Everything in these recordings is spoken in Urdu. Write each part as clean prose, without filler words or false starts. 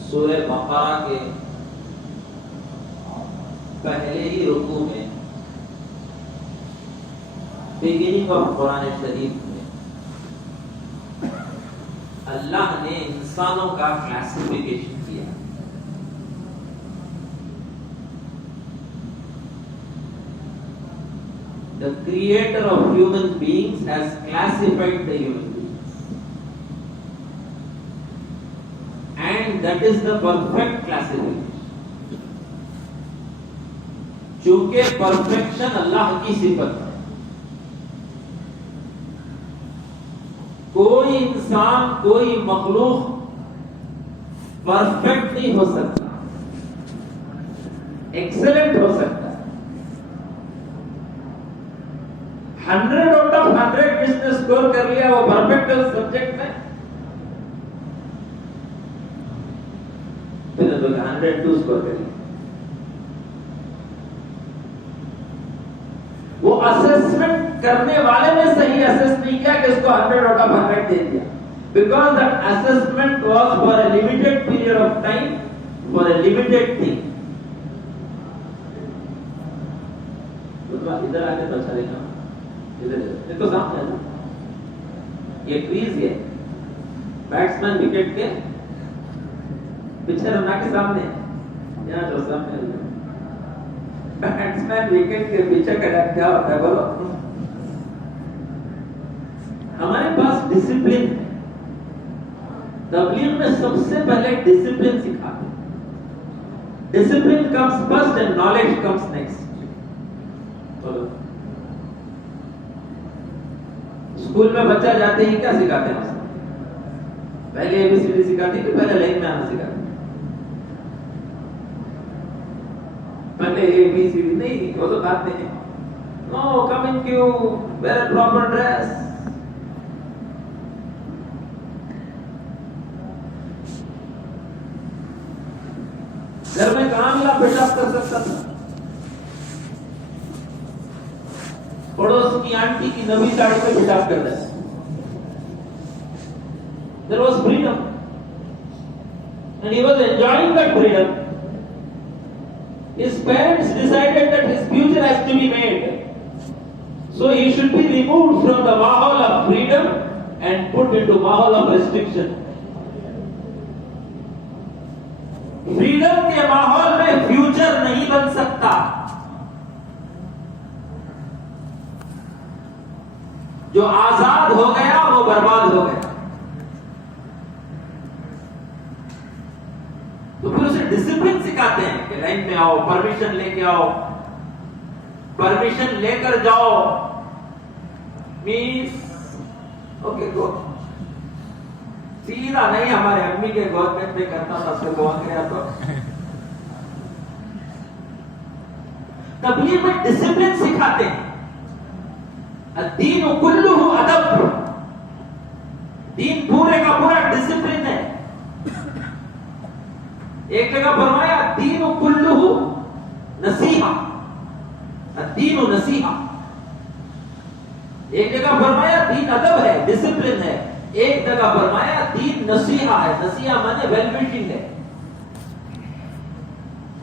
سورہ بقرہ کے پہلے ہی رکوع میں بگننگ آف قرآن شریف میں اللہ نے انسانوں کا کلاسیفیکیشن کیا. The creator of human beings has classified the human beings. And that is the perfect classification. چونکہ پرفیکشن اللہ کی صفت ہے. کوئی انسان کوئی مخلوق پرفیکٹ نہیں ہو سکتا, ایکسلنٹ ہو سکتا. 100 out of 100 جس نے اسکور کر لیا وہ پرفیکٹ ہے سبجیکٹ میں. پھر 102 اسکور کر لیا. وہ اسسمنٹ کرنے والے نے صحیح اسس نہیں کیا کہ اس کو 100 out of 100 دے دیا. Because that assessment was for a limited period of time, for a limited thing. ادھر آنے تو اچھا دیکھا. یہ تو سامنے ہے نا, یہ کریز ہے. بیٹسمین وکٹ کے پیچھے رنا کے سامنے, یہاں جو سامنے ہے بیٹسمین وکٹ کے پیچھے کیا ہوتا ہے بولو. ہمارے پاس ڈسپلن ہے. تبلیغ میں سب سے پہلے ڈسپلن سکھاتے ہیں. Discipline comes first and knowledge comes next. School میں بچہ جاتے ہی کیا سکھاتے ہیں؟ پہلے اے بی سی ڈی سکھاتے ہیں کہ پہلے لائن میں آنا سکھاتے ہیں؟ پہلے اے بی سی ڈی نہیں, وہ تو کہتے ہیں no coming queue wear proper dress. گھر میں کہاں ملا پیشاب کر سکتا تھا؟ پڑوس کی آنٹی کی نوی ساڑی پہ پیشاب کر رہا ہے. There was freedom and he was enjoying that freedom. His parents decided that his future has to be made, so he should be removed from the mahal of freedom and put into mahal of restriction. Freedom کے ماحول میں فیوچر نہیں بن سکتا. جو آزاد ہو گیا وہ برباد ہو گیا. تو پھر اسے ڈسپلن سکھاتے ہیں کہ لائن میں آؤ, پرمیشن لے کے آؤ, پرمیشن لے کر جاؤ. میس اوکے گو سیدھا نہیں. ہمارے امی کے گورنمنٹ میں کرتا تھا, اس سے گوا گیا تو تبلیغ میں ڈسپلن سکھاتے ہیں. الدین کلہ ادب. دین پورے کا پورا ڈسپلن ہے. ایک جگہ فرمایا الدین کلہ نصیحہ, الدین نصیحہ. ایک جگہ فرمایا دین ادب ہے, ڈسپلن ہے. ایک جگہ فرمایا دین نصیحہ ہے. نصیحہ مانے ویل وشنگ ہے.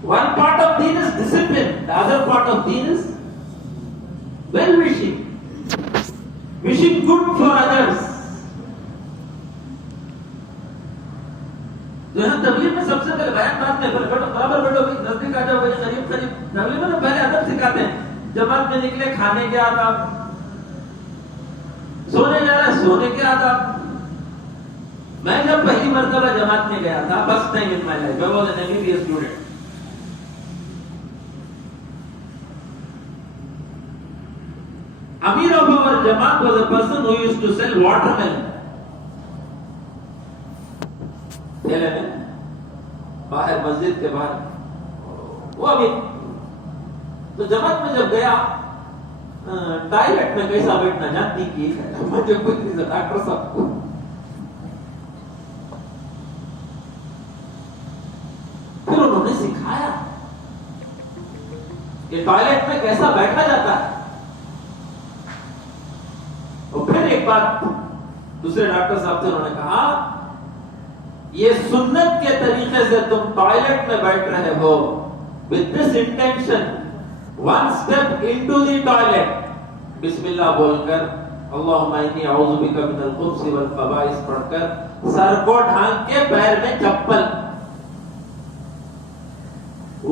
One part of deen is discipline, the other part of deen is well wishing. Wishing good for others. جو ہے تبلیغ میں سب سے پہلے بیان بات میں برابر بیٹھو کہ نزدیک آ جاؤ بھائی, قریب قریب. تبلیغ میں پہلے ادب سکھاتے ہیں. جماعت میں نکلے کھانے کے آداب, سونے جا رہا ہے سونے کے آداب. میں جب پہلی مرتبہ جماعت میں گیا تھا, first time in my life, I was an MBBS student. Amir of our Jamaat was a person who used to sell watermelon. ٹھیلے میں باہر مسجد کے باہر. وہ ابھی تو جماعت میں جب گیا, ٹائلٹ میں کیسا بیٹھنا جانتی کی مجھے کچھ نہیں. ڈاکٹر صاحب کو پھر انہوں نے سکھایا کہ ٹوائلٹ میں کیسا بیٹھا جاتا ہے. اور پھر ایک بات دوسرے ڈاکٹر صاحب سے انہوں نے کہا یہ سنت کے طریقے سے تم ٹوائلٹ میں بیٹھ رہے ہو with this intention, one step into the toilet, بسم اللہ بول کر اللہم انی اعوذ بک من الخبث والخبائث پڑھ کر سر کو ڈھانک کے پیر میں چپل.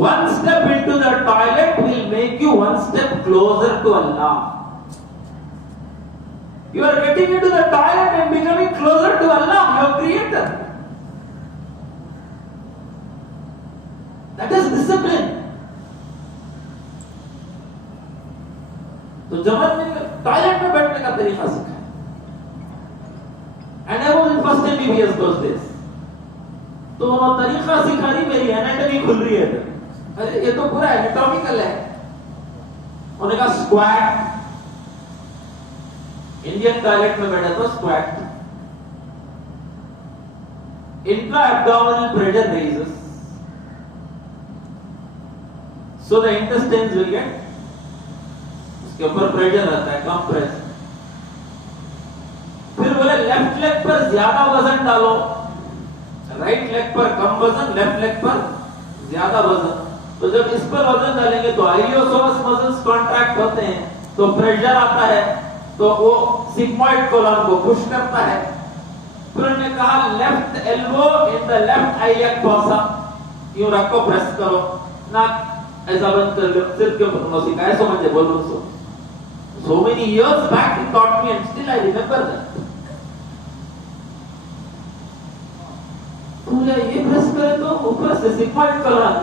One step into the toilet will make you one step closer to Allah. You are getting into the toilet and becoming closer to Allah, your Creator. That is discipline. تو جماعت نے ٹوائلٹ میں بیٹھنے کا طریقہ سکھایا. And I was in first MBBS those days. تو طریقہ سکھا رہی میری ایناٹمی کھل رہی ہے. ارے یہ تو پورا ایناٹومیکل ہے. انہوں نے کہا اسکواٹ. انڈین ٹوائلٹ میں بیٹھا تو squat. Intra abdominal pressure raises. So the intestines will get, اس کے اوپر پریشر رہتا ہے, کمپریس. پھر بولے لیفٹ لیگ پر زیادہ وزن ڈالو, رائٹ لیگ پر کم وزن, لیفٹ لیگ پر زیادہ وزن. تو جب اس پر وزن ڈالیں گے تو آئیلیوسورس مسلز کانٹریکٹ ہوتے ہیں, تو پریشر آتا ہے, تو وہ سگموئڈ کولم کو پش کرتا ہے. پھر انہوں نے کہا left elbow in the left iliac fossa, یوں رکھو, پریس کرو, ناک ایسا بند کر لو. صرف کیوں انہوں نے سکھایا, سو مجھے بولو. So many years back he taught me and still I remember that. تو یہ پریس کرے تو اوپر سے سگموئڈ Kollam,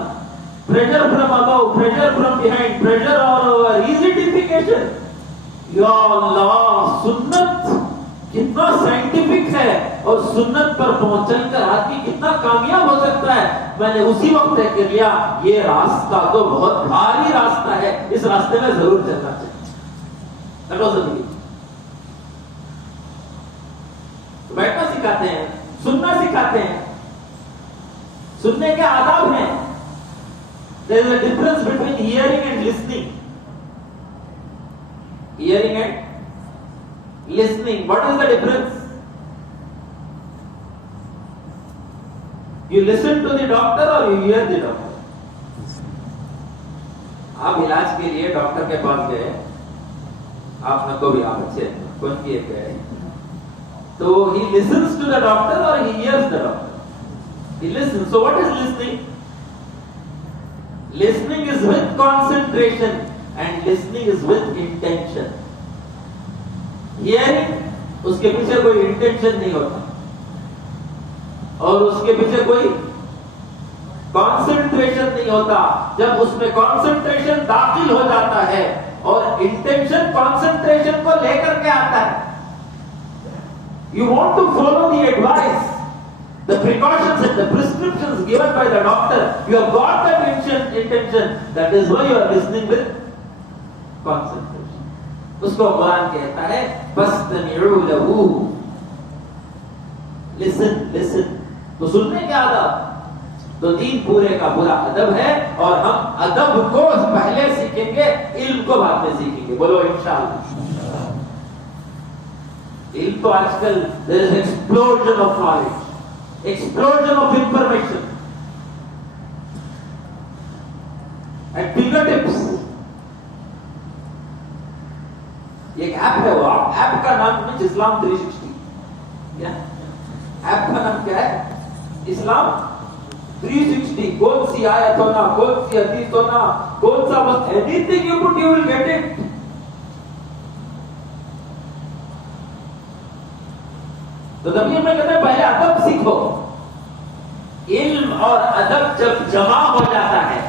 pressure from above, pressure from behind, pressure all over, acidification. یا اللہ, سنت کتنا سائنٹیفک ہے اور سنت پر پہنچنے کا آدمی کتنا کامیاب ہو سکتا ہے. میں نے اسی وقت طے کر لیا یہ راستہ تو بہت بھاری راستہ ہے, اس راستے میں ضرور چلنا چاہیے. بیٹھنا سکھاتے ہیں, سننا سکھاتے ہیں, سننے کے آداب ہیں. There is a difference between hearing and listening. Hearing and listening. What is the difference? You listen to the doctor or you hear the doctor? آپ علاج کے لیے ڈاکٹر کے پاس گئے, آپ نے کو بھی آپ اچھے کون کیے گئے, تو he listens to the doctor or he hears the doctor? He listens. So what is listening? Listening is with concentration and listening is with intention. Hearing, اس کے پیچھے کوئی انٹینشن نہیں ہوتا اور اس کے پیچھے کوئی کانسنٹریشن نہیں ہوتا. جب اس میں کانسنٹریشن داخل ہو جاتا ہے اور انٹینشن کانسنٹریشن کو لے کر کے آتا ہے. You want to follow the advice, the precautions and the prescriptions given by the doctor. You have got that intention. That is why you are listening with concentration. اس کو قرآن کہتا ہے فَاسْتَمِعُوا لَهُ. Listen, listen. تو سننے کے آداب, تو دین پورے کا پورا ادب ہے, اور ہم ادب کو پہلے سیکھیں گے, علم کو بعد میں سیکھیں گے. بولو انشاءاللہ. علم تو آج کل there is explosion of knowledge, explosion of information at fingertips. ایک ایپ ہے, وہ ایپ کا نام ہے اسلام 360. کیا ایپ کا نام کیا ہے؟ اسلام 360. کون سی آیت ہونا, کون سی حدیث ہونا, کون سا بس anything you put you will get it. تو نبی میں کہتے ہیں پہلے ادب سیکھو. علم اور ادب جب جمع ہو جاتا ہے,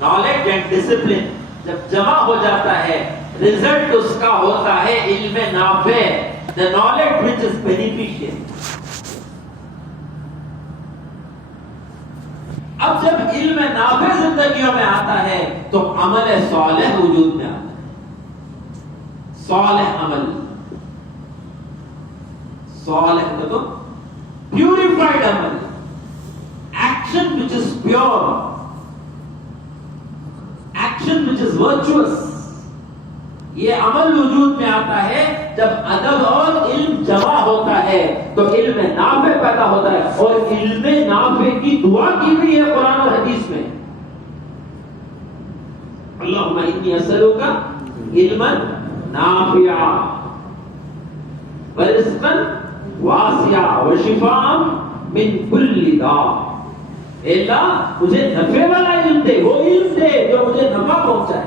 نالج اینڈ ڈسپلن جب جمع ہو جاتا ہے, رزلٹ اس کا ہوتا ہے علم نافع, the knowledge which is beneficial. اب جب علم نافع زندگیوں میں آتا ہے تو عمل صالح وجود میں آتا ہے. صالح عمل, صالح مطلب پیوریفائڈ عمل, action which is pure, action which is virtuous. یہ عمل وجود میں آتا ہے جب ادب اور علم جمع ہوتا ہے تو علم نافع پیدا ہوتا ہے، اور علم نافع کی دعا کی ہوئی ہے قرآن اور حدیث میں. اللہم انی اسألک علما نافعا ورزقا واسعا وشفاء من کل داء. اے اللہ مجھے نفع والا علم دے، وہ علم دے جو مجھے نفع پہنچائے.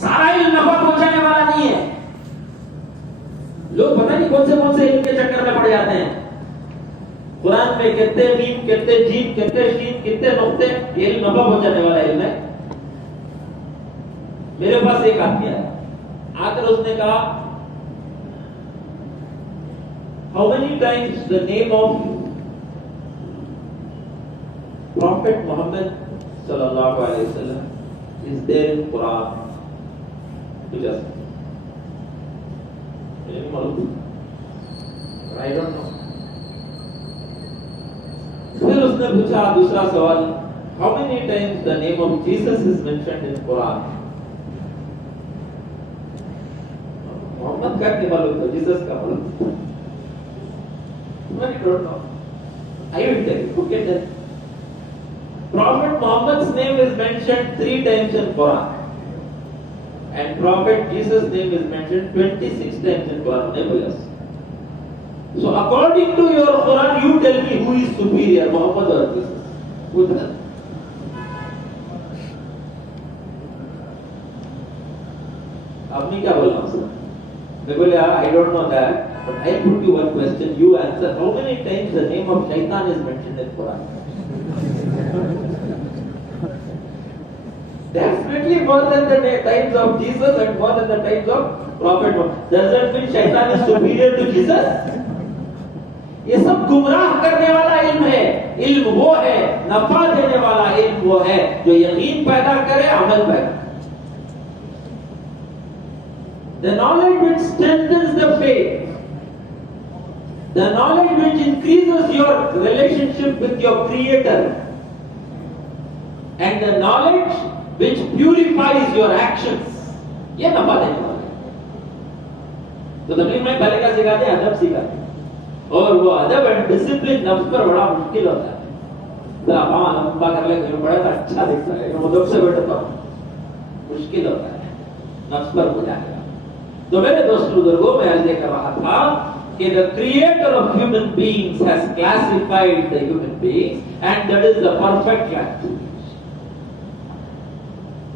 سارا علم نفع پہنچانے والا نہیں ہے. لوگ پتہ نہیں کون سے علم کے چکر میں پڑ جاتے ہیں. قرآن میں کتنے میم، کتنے جیم، کتنے شین، کتنے نقطے، یہ علم نفع پہنچانے والا علم ہے. میرے پاس ایک آدمی آیا، آ کر اس نے کہا how many times the name of Prophet Muhammad sallallahu alaihi wasallam is there in Quran? Just I don't know. پھر اس نے پوچھا دوسرا سوال، how many times the name of Jesus is mentioned in Quran? محمد کا نہیں معلوم تھا، جیسس کا معلوم تھا. I don't know. I will tell you. Okay, then. Prophet Muhammad's name is mentioned 3 times in Quran. And Prophet Jesus' name is mentioned 26 times in Quran. Nebulous. So according to your Quran, you tell me who is superior, Muhammad or Jesus? Who does? آپ نے کیا بولنا اس کا؟ میں بولے I don't know that, but I put you one question, you answer. How many times the name of Shaitan is mentioned in Quran? Definitely more than the times of Jesus and more than the times of Prophet Muhammad. Does that mean Shaitan is superior to Jesus? یہ سب گمراہ کرنے والا علم ہے. علم وہ ہے، نفع دینے والا علم وہ ہے جو یقین پیدا کرے، عمل پیدا. The knowledge which strengthens the faith, the knowledge which increases your relationship with your Creator, and the knowledge which purifies your actions, یہ نفع دینے والا ہے. تو تبلیغ میں پہلے کا سکھاتے ہیں، ادب سکھاتے ہیں، اور وہ ادب اینڈ ڈسپلن نفس پر بڑا مشکل ہوتا ہے. ذرا وہاں لمبا کر لے کہ بڑا اچھا دکھتا ہے، وہ دب سے بیٹھتا ہوں، مشکل ہوتا ہے نفس پر ہو جائے گا. تو میرے دوست بزرگوں، میں عرض کر رہا تھا کہ the creator of human beings has classified the human beings and that is the perfect classification.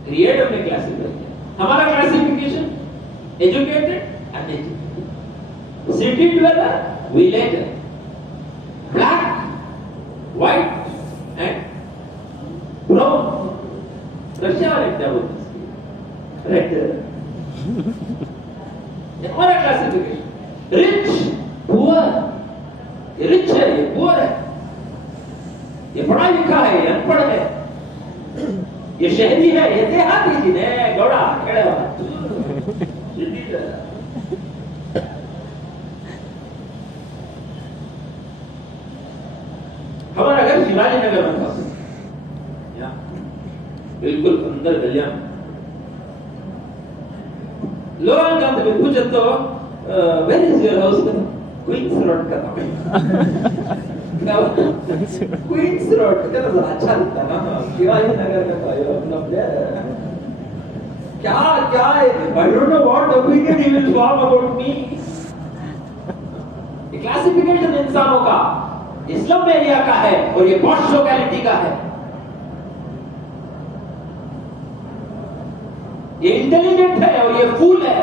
Creator نے classify کیا. ہمارا classification educated and educated, city dweller, villager, black, white and brown. Russia والے کیا بولتے ہیں؟ ریڈ. ہمارا کلاسیفیکیشن رچ پور، یہ رچ ہے، یہ پور ہے، یہ پڑھا لکھا ہے، یہ ان پڑھ ہے، یہ شہری ہے، یہ دیہاتی جی نے گوڑا کھڑے ہوا. ہمارا گھر شیواجی نگر میں تھا، بالکل اندر گلیاں. لوگوں کا تو پوچھے تو where is your house? Coins road کا تھا. کوئنس روڈ کا تو اچھا لگتا نا، شیواجی نگر کا تھا. کیا کیا I don't know what opinion he will form about me. یہ کلاسیفیکیشن انسانوں کا اسلام ایریا کا ہے اور یہ پوش لوکیلٹی کا ہے. یہ انٹیلیجنٹ ہے اور یہ فول ہے.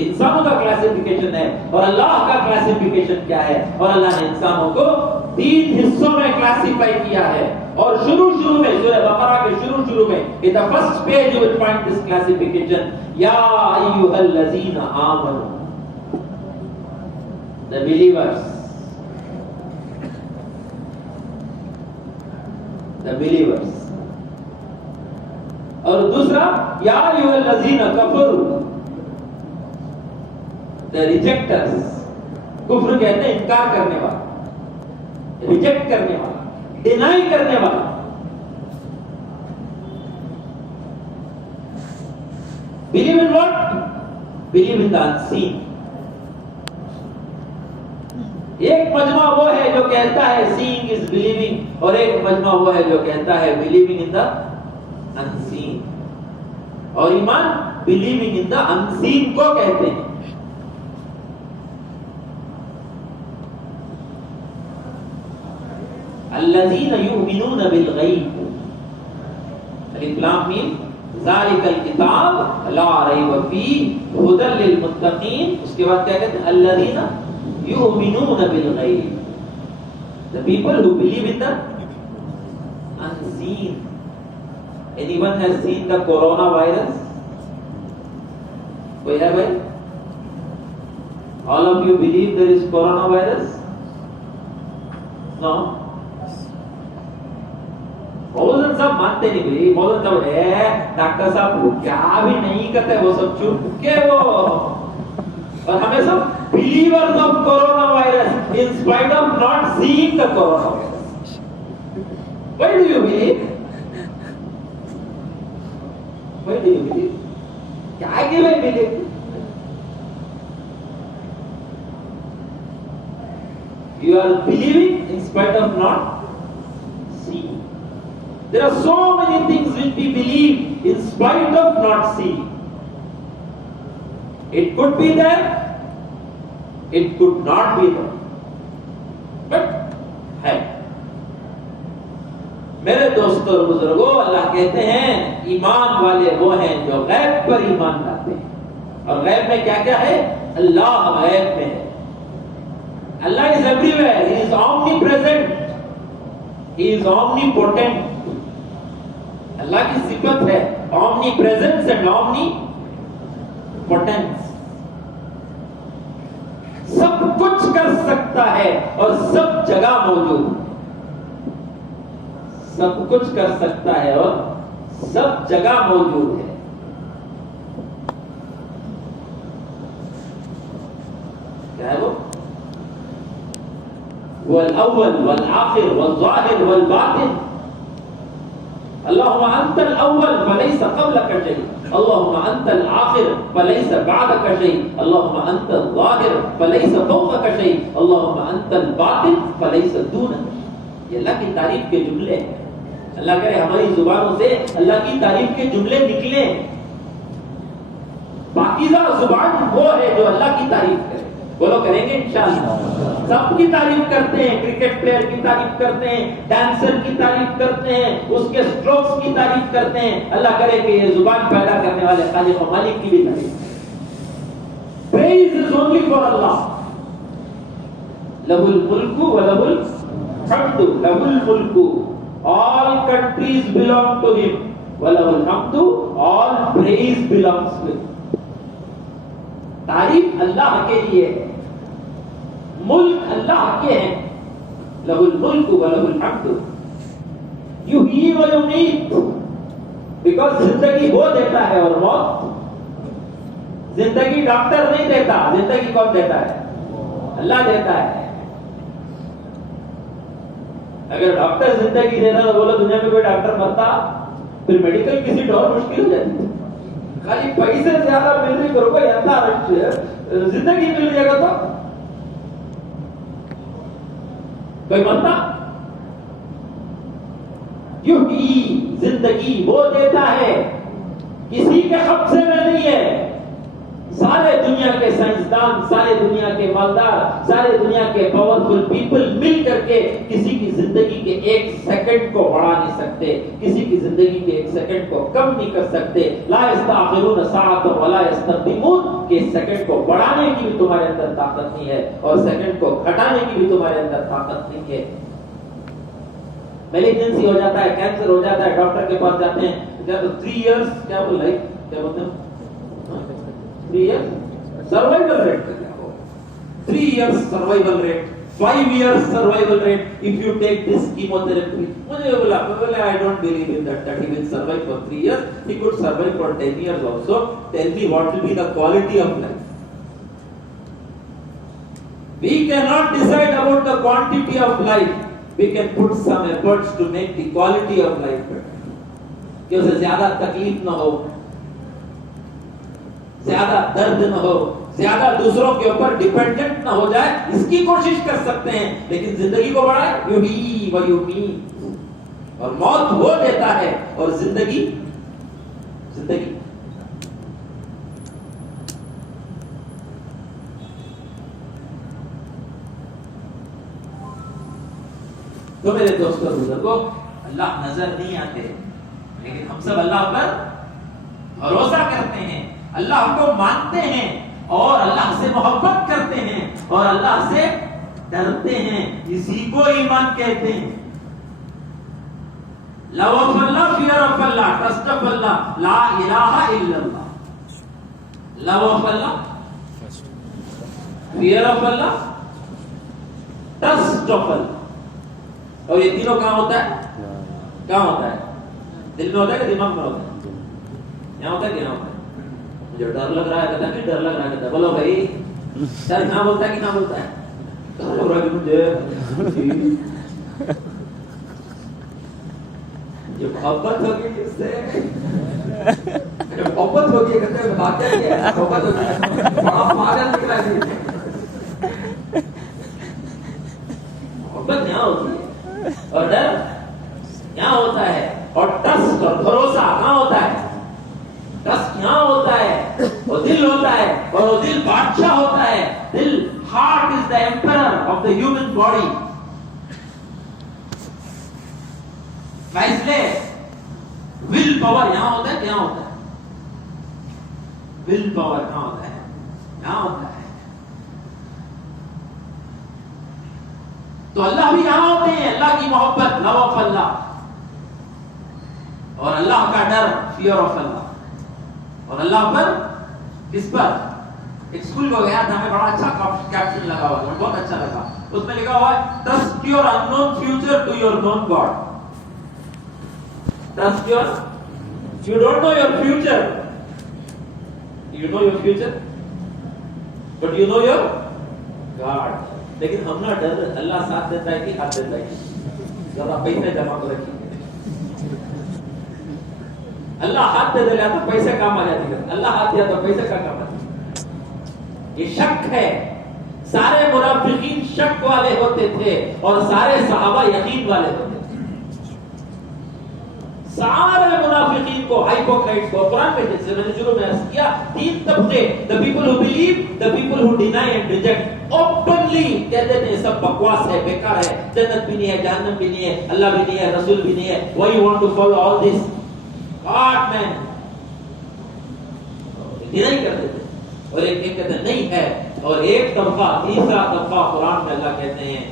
انسانوں کا کلاسیفیکیشن ہے اور اللہ کا کلاسیفیکیشن کیا ہے؟ اور اللہ نے انسانوں کو 3 حصوں میں کلاسیفائی کیا ہے. اور شروع میں سورہ بقرہ کے شروع میں in the first page you will find this classification. یا ایھا الذین آمنوا, the believers, the believers. اور دوسرا یا ایھا الذین کفروا, the rejectors. کفر کہتے ہیں انکار کرنے والا, ریجیکٹ کرنے والا, ڈینائی کرنے والا. Believe in what? Believe in the unseen. ایک مجمع وہ ہے جو کہتا ہے seeing is believing, اور ایک مجمع وہ ہے جو کہتا ہے believing in the unseen. اور ایمان believing in the unseen کو کہتے ہیں. الذين يؤمنون بالغيب. الف لام میم ذالک الکتاب لا ریب فیہ ھدی للمتقین. اس کے بعد کیا کہتے ہیں؟ الذین یؤمنون بالغیب. The people who believe in the unseen. Anyone has seen the coronavirus? کوئی ہے بھائی؟ All of you believe there is coronavirus? No. مولانا صاحب مانتے نہیں بھائی. مولانا صاحب ہے ڈاکٹر صاحب کیا بھی نہیں کرتے, وہ سب چپ کے وہ, اور ہمیں سب believers of coronavirus in spite of not seeing the coronavirus. Why do you believe? Why do you believe? کیا کہ میں believe? You are believing in spite of not seeing. There are so many things which we believe in spite of not seeing. It could be there, it could not be there, but ہے. میرے دوستوں اور بزرگوں, اللہ کہتے ہیں ایمان والے وہ ہیں جو غیب پر ایمان لاتے ہیں. اور غیب میں کیا کیا ہے؟ اللہ غیب میں ہے. Allah is everywhere. He is omnipresent. He is omnipotent. اللہ کی صفت ہے omnipresence and omnipotence. سب کچھ کر سکتا ہے اور سب جگہ موجود ہے. سب کچھ کر سکتا ہے اور سب جگہ موجود ہے. کیا ہے وہ؟ والأول والآخر والظاهر والباطن. اللهم أنت الأول فليس قبلك شيء, اللهم أنت الآخر فليس بعدك شيء, اللهم أنت الظاهر فليس فوقك شيء, اللهم أنت الباطن فليس دونك. یہ اللہ کی تعریف کے جملے ہیں. اللہ کرے ہماری زبانوں سے اللہ کی تعریف کے جملے نکلے. پاکیزہ زبان وہ ہے جو اللہ کی تعریف کرے. بولو کریں گے انشاءاللہ. سب کی تعریف کرتے ہیں, کرکٹ پلیئر کی تعریف کرتے ہیں, ڈانسر کی تعریف کرتے ہیں, اس کے سٹروکس کی تعریف کرتے ہیں. اللہ کرے کہ یہ زبان پیدا کرنے والے خالق و مالک کی بھی تعریف. Praise is only for Allah. لَهُ الْمُلْكُ وَلَهُ الْحَمْدُ. لَهُ الْمُلْكُ, all countries belong to him. وَلَهُ الْحَمْدُ, all praise belongs to him. تعریف اللہ کے لیے ہے, ملک اللہ کے ہیں. لہ الملک ولہ الحمد. یحیی و یمیت, بیکاز زندگی وہ دیتا ہے اور موت. زندگی ڈاکٹر نہیں دیتا, زندگی کون دیتا ہے؟ اللہ دیتا ہے. اگر ڈاکٹر زندگی دیتا تو بولو دنیا میں کوئی ڈاکٹر مرتا, پھر میڈیکل کسی اور مشکل ہو جاتی. خالی پیسے زیادہ ملنے کرو گا یا زندگی مل جائے گا تو کوئی بنتا. کیونکہ زندگی وہ دیتا ہے, کسی کے قبضے میں نہیں ہے. سارے دنیا کے سائنسدان, سارے دنیا کے مالدار, سارے دنیا کے پاورفل پیپل مل کر کے کسی کی زندگی کے ایک سیکنڈ کو بڑھا نہیں سکتے, کسی کی زندگی کے ایک سیکنڈ کو کم نہیں کر سکتے. لا یستأخرون ساعة ولا یستقدمون, کہ سیکنڈ کو بڑھانے کی بھی تمہارے اندر طاقت نہیں ہے اور سیکنڈ کو گھٹانے کی بھی تمہارے اندر طاقت نہیں ہے. میلیگنسی ہو جاتا ہے, کینسر ہو جاتا ہے, ڈاکٹر کے پاس جاتے ہیں, کیا 3 ایئرس کیا بول رہے, کیا بولتے ہیں 3 years survival rate. 3 years survival rate, 5 years survival rate if you take this chemotherapy. مجھے بولا I don't believe in that he will survive for 3 years. He could survive for 10 years also. Tell me what will be the quality of life. We cannot decide about the quantity of life. We can put some efforts to make the quality of life better. کہ اسے زیادہ تکلیف نہ ہو, زیادہ درد نہ ہو, زیادہ دوسروں کے اوپر ڈیپینڈنٹ نہ ہو جائے, اس کی کوشش کر سکتے ہیں. لیکن زندگی کو بڑھائے, یحیی و یمیت, اور موت وہ دیتا ہے اور زندگی تو میرے دوستوں بزرگوں, اللہ نظر نہیں آتے لیکن ہم سب اللہ پر بھروسہ کرتے ہیں, اللہ کو مانتے ہیں اور اللہ سے محبت کرتے ہیں اور اللہ سے ڈرتے ہیں. اسی کو ایمان کہتے ہیں. Love of Allah, fear of Allah, trust of Allah, لا الہ الا اللہ. Love of Allah, fear of Allah, trust of Allah. اور یہ تینوں کہاں ہوتا ہے؟ کہاں ہوتا ہے؟ دل میں ہوتا ہے کہ دماغ میں ہوتا ہے؟ یہاں ہوتا ہے کہ یہاں ہوتا ہے؟ مجھے ڈر لگ رہا ہے, کہتا ہے کہ ڈر لگ رہا ہے, کہتا ہے بولو بھائی سر کہاں بولتا ہے کہ کہاں بولتا ہے؟ ڈر لگ رہا ہے کہ مجھے یہ محبت ہوگی کس سے؟ محبت ہوگی, کہتے ہیں باتیں کیا ہے, محبت ہوگی, بڑا پاگل نکلا ہے. محبت یہاں ہوتی ہے اور ڈر یہاں ہوتا ہے, اور ٹرسٹ اور بھروسہ کہاں ہوتا ہے؟ ٹرسٹ یہاں ہوتا ہے, اور دل ہوتا ہے, اور وہ دل بادشاہ ہوتا ہے. دل, heart is the emperor of the human body. اس لیے ول پاور یہاں ہوتا ہے, یہاں ہوتا ہے. ول پاور کہاں ہوتا ہے؟ یہاں ہوتا ہے. تو اللہ بھی یہاں ہوتے ہیں, اللہ کی محبت, لو آف اللہ, اور اللہ کا ڈر, فیئر آف اللہ. اور اللہ پر, کس پر؟ ایک اسکول کو گیا تھا, ہمیں بڑا اچھا کیپشن لگا ہوا, مجھے بہت اچھا لگا. اس میں لکھا ہوا ہے, trust your unknown future to your known God. Trust your, you don't know your future, you know your future but you know your God. لیکن ہم نہ ڈر, اللہ ساتھ دیتا ہے کہ ہاتھ دیتا ہے, ذرا پیسے جمع کر رکھیے. اللہ ہاتھ دے دیا تو پیسے کام آ جاتے ہیں, اللہ ہاتھ دیا تو پیسے کا کام آتے ہیں. یہ شک ہے. سارے منافقین شک والے ہوتے تھے اور سارے صحابہ یقین والے ہوتے تھے. سارے منافقین کو, ہائپوکرائٹس کو قرآن میں, جیسے میں نے شروع میں عرض کیا, تین طبقے, the people who believe, the people who deny and reject. openly کہتے تھے سب بکواس ہے, بیکار ہے, جنت بھی نہیں ہے, جہنم بھی نہیں ہے, اللہ بھی نہیں ہے, رسول بھی نہیں ہے, why you want to follow all this? God man, deny کرتے تھے. اور ایک کہتے ہیں نہیں ہے, اور ایک طبقہ, تیسرا طبقہ قرآن میں اللہ کہتے ہیں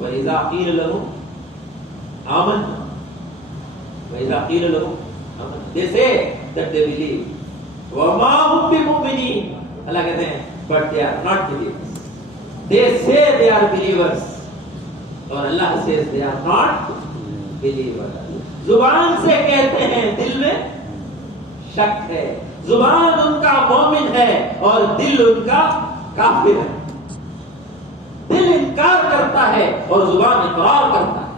وَإِذَا قِيلَ لَهُمْ آمَنَّا, وَإِذَا قِيلَ لَهُمْ آمَنَّا, they say that they believe. وَمَا هُمْ بِمُؤْمِنِينَ, اللہ کہتے ہیں but they are not believers. They say they are believers, اور اللہ says they are not believers. زبان سے کہتے ہیں, دل میں شک ہے. زبان ان کا مومن ہے اور دل ان کا کافر ہے. دل انکار کرتا ہے اور زبان اقرار کرتا ہے.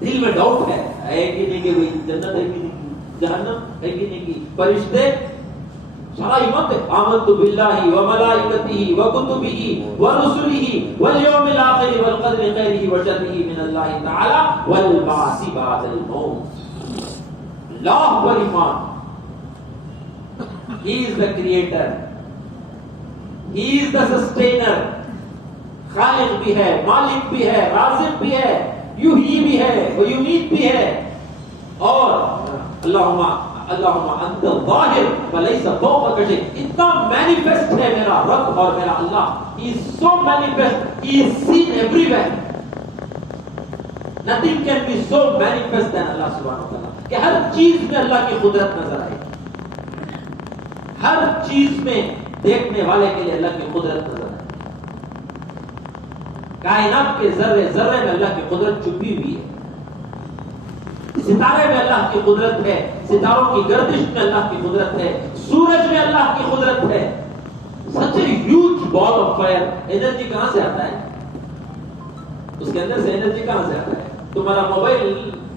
دل میں ڈاؤٹ ہے کہ نہیں, کہ جنت ہے کہ نہیں, جہنم ہے کہ نہیں, کی فرشتے سارا ایمان ہے. آمنت باللہ وملائکتہ وکتبہ ورسلہ والیوم الآخر والقدر خیرہ وشرہ من اللہ تعالی والبعث بعد الموت. اللہ پر ایمان. He is the creator, He is the sustainer. خالق بھی ہے, مالک بھی ہے, رازق بھی ہے, یحیی بھی ہے, ویمیت بھی ہے. اور اللہم انت الظاہر ولیس فوقک شیء. اتنا مینیفیسٹ ہے میرا رب اور میرا اللہ. He is so manifest, He is seen everywhere. Nothing can be so manifest than Allah subhanahu wa ta'ala. کہ ہر چیز میں اللہ کی قدرت نظر آئے, ہر چیز میں دیکھنے والے کے لیے اللہ کی قدرت نظر آئے. کائنات کے ذرے ذرے میں اللہ کی قدرت چھپی ہوئی ہے. ستارے میں اللہ کی قدرت ہے, ستاروں کی گردش میں اللہ کی قدرت ہے, سورج میں اللہ کی قدرت ہے. Such a huge ball of fire. Energy کہاں سے آتا ہے؟ اس کے اندر سے انرجی کہاں سے آتا ہے؟ تمہارا mobile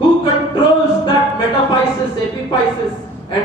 Who controls that metaphysis, epiphysis and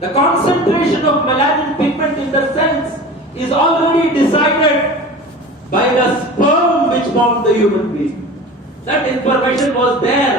The concentration of melanin pigment in the cells is already decided by the sperm which formed the human being. That information was there.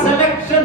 selection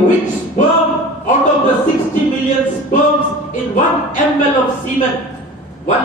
which sperm out of the 60 million sperms in 1 ml of semen, 1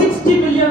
60 million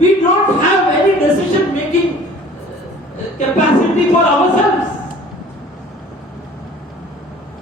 We don't have any decision making capacity for ourselves.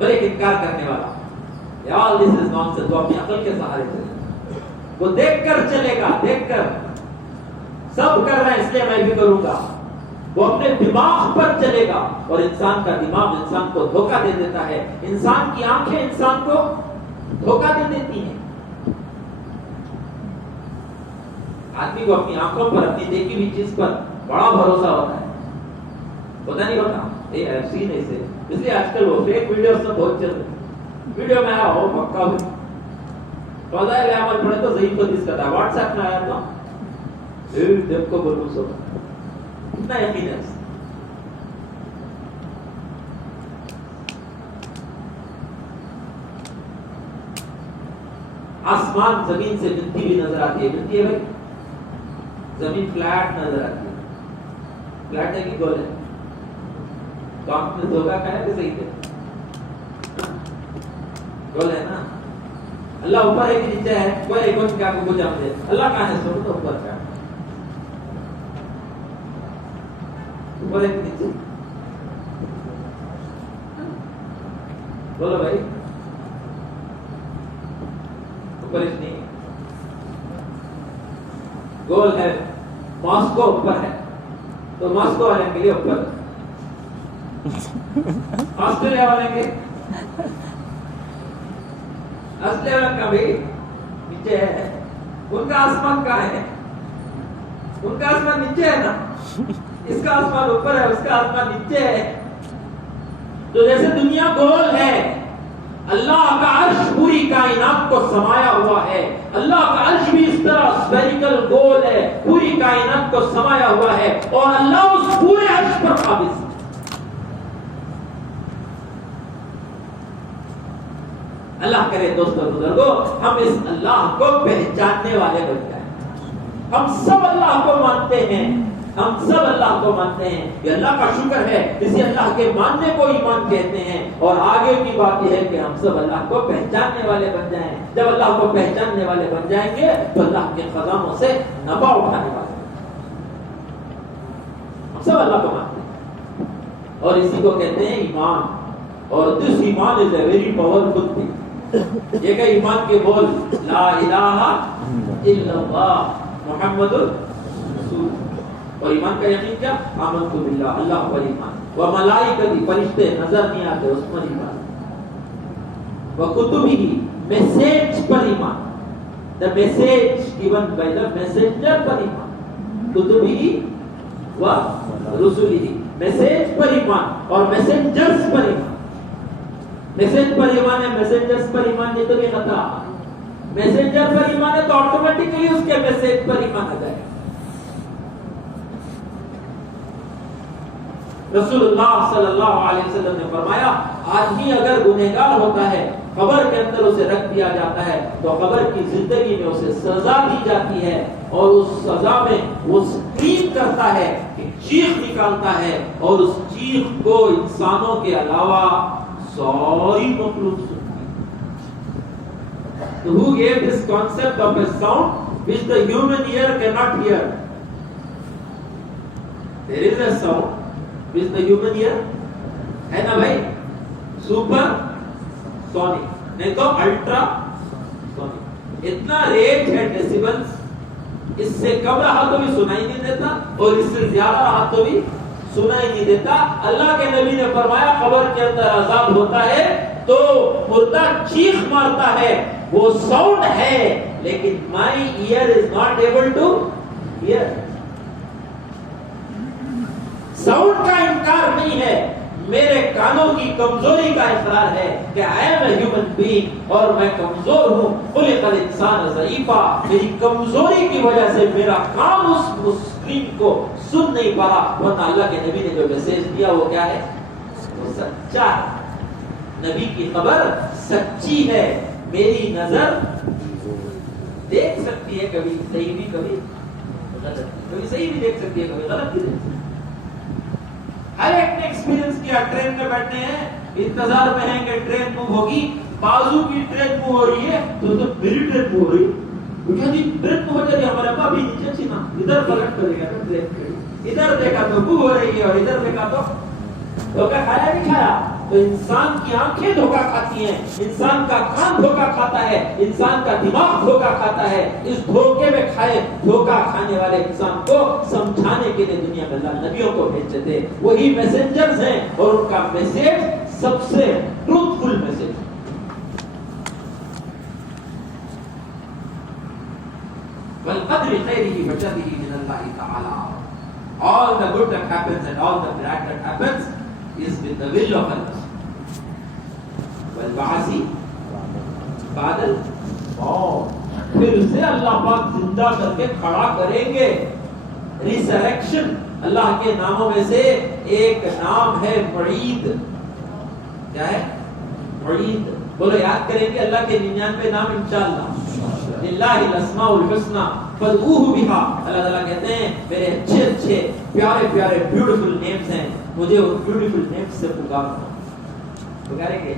اور ایک انکار کرنے والا all this is nonsense. وہ اپنی عقل کے سہارے چلے، وہ دیکھ کر چلے گا، دیکھ کر سب کر رہے ہیں اس لیے میں بھی کروں گا، وہ اپنے دماغ پر چلے گا. اور انسان کا دماغ انسان کو دھوکہ دے دیتا ہے، انسان کی آنکھیں انسان کو دھوکہ دے دیتی ہیں. آدمی کو اپنی آنکھوں پر، اپنی دیکھی ہوئی چیز پر بڑا بھروسہ ہوتا ہے، ہوتا نہیں ہوتا؟ اس لیے آج کل وہ فیک ویڈیو سب بہت چل رہے، ویڈیو میں آیا ہو پکا بھی فضائل اعمال پڑھے تو ضعیف حدیث کا تھا، واٹس ایپ میں آیا تھا دیکھ کو بولوں سو اتنا یقین ہے. آسمان زمین سے ملتی ہوئی نظر آتی ہے، ملتی ہے بھائی، زمین فلیٹ نظر آتی ہے، فلیٹ ہے کہ گول ہے؟ تو آپ نے دھوکہ کھایا کہ صحیح تھے؟ گول ہے نا. اللہ اوپر ہے کہ نیچے ہے؟ کوئی ایک کیا کو کچھ ہم دے اللہ کہاں ہے؟ سو تو اوپر کا اوپر ہے کہ نیچے؟ بولو بھائی، اوپر اس نہیں گول ہے. ماسکو اوپر ہے تو ماسکو والے کے لیے اوپر، آسٹریلیا والے کے آسٹریلیا کا بھی نیچے ہے. ان کا آسمان کہاں ہے؟ ان کا آسمان نیچے ہے نا. اس کا آسمان اوپر ہے، اس کا آسمان نیچے ہے. تو جیسے دنیا گول ہے، اللہ کا عرش پوری کائنات کو سمایا ہوا ہے. اللہ کا عرش بھی اس طرح اسفیریکل گول ہے، پوری کائنات کو سمایا ہوا ہے، اور اللہ اس پورے عرش پر قابض ہے. اللہ کرے دوستوں بزرگوں ہم اس اللہ کو پہچاننے والے بن جائیں. ہم سب اللہ کو مانتے ہیں، ہم سب اللہ کو مانتے ہیں، یہ اللہ کا شکر ہے. اسی اللہ کے ماننے کو ایمان کہتے ہیں. اور آگے کی بات یہ ہے کہ ہم سب اللہ کو پہچاننے والے بن جائیں. جب اللہ کو پہچاننے والے بن جائیں گے تو اللہ کے خزانوں سے نفع اٹھانے والے. ہم سب اللہ کو مانتے ہیں اور اسی کو کہتے ہیں ایمان. اور دس ایمان از اے ویری پاورفل تھنگ. یہ کہ ایمان کے بول لا الہ الا اللہ محمد رسول. اور ایمان کا یقین کیا؟ آمنت باللہ، اللہ پر ایمان، و ملائکتی، فرشتے نظر نہیں آتے اس پر ایمان، و کتبہ، میسیج پر ایمان، the message given by the messenger پر ایمان، کتبہ و رسولہ، میسیج پر ایمان اور میسنجرز پر ایمان. میسج پر ایمان ہے، میسنجرز پر ایمان یہ تو بھی خطرہ. میسنجر پر ایمان ہے تو آٹومیٹکلی اس کے میسج پر ایمان آ جائے. رسول اللہ صلی اللہ علیہ وسلم نے فرمایا آدمی اگر گنہگار ہوتا ہے، قبر کے اندر اسے رکھ دیا جاتا ہے تو قبر کی زندگی میں اسے سزا دی جاتی ہے، اور اس سزا میں وہ اسکریم کرتا ہے، ایک چیخ نکالتا ہے، اور اس چیخ کو انسانوں کے علاوہ ساری مخلوق سنتی ہے. So who gave this concept of a sound which the human ear cannot hear? There is a sound which the human ear ہے نا بھائی، سپر سونک نہیں تو الٹرا سونک. اتنا رینج ہے ڈیسیبلز، اس سے کم رہا تو بھی سنائی نہیں دیتا، اور اس سے زیادہ رہا تو بھی سنائی نہیں دیتا. اللہ کے نبی نے فرمایا قبر کے اندر عذاب ہوتا ہے تو مردہ چیخ مارتا ہے، وہ ساؤنڈ ہے لیکن my ear is not able to hear. Sound کا انکار نہیں ہے، میرے کانوں کی کمزوری کا اقرار ہے کہ I am a human being اور میں کمزور ہوں. خلق الانسان ضعیفا، میری کمزوری کی وجہ سے میرا کان اس مسکرین کو سن نہیں پا رہا. ورنہ اللہ کے نبی نے جو میسج دیا وہ کیا ہے؟ وہ سچا ہے. نبی کی خبر سچی ہے. میری نظر دیکھ سکتی ہے کبھی صحیح بھی کبھی غلط، کبھی صحیح بھی دیکھ سکتی ہے کبھی غلط بھی دیکھ سکتی ہے. ہر ایک نے ایکسپیرینس کیا. ٹرین میں بیٹھے ہیں، انتظار میں ہیں کہ ٹرین موو ہوگی، بازو کی ٹرین موو ہو رہی ہے تو میری ٹرین موو ہو رہی ہے. جی ٹرین موو ہو جائے ہمارے ابا بھی نیچے چھینا، ادھر پلٹ کرے گا ٹرین، ادھر دیکھا تو موو ہو رہی ہے اور ادھر دیکھا تو کھایا نہیں کھایا. تو انسان کی آنکھیں دھوکہ کھاتی ہیں، انسان کا کان دھوکہ کھاتا ہے، انسان کا دماغ دھوکہ کھاتا ہے. اس دھوکے میں دھوکہ کھانے والے انسان کو سمجھانے کے لیے دنیا میں اللہ نبیوں کو بھیجتے تھے. وہی میسنجرز ہیں اور ان کا میسج سب سے ٹروتھفل میسج. والقدر خیره وشره من اللہ تعالی. All the good that happens and all the bad that happens is with the will of Allah. والبعث بعد الموت. پھر اسے اللہ پاک زندہ کر کے کھڑا کریں گے. ریسریکشن اللہ کے ناموں میں سے ایک نام ہے معید. کیا ہے؟ معید. بولو یاد کریں گے اللہ کے 99 نام انشاءاللہ. للہ الاسماء الحسنى فادعوہ بہا. اللہ تعالیٰ کہتے ہیں میرے اچھے اچھے پیارے پیارے بیوٹیفل نیمز ہیں، مجھے ان بیوٹیفل نیمز سے پکارو. پکاریں گے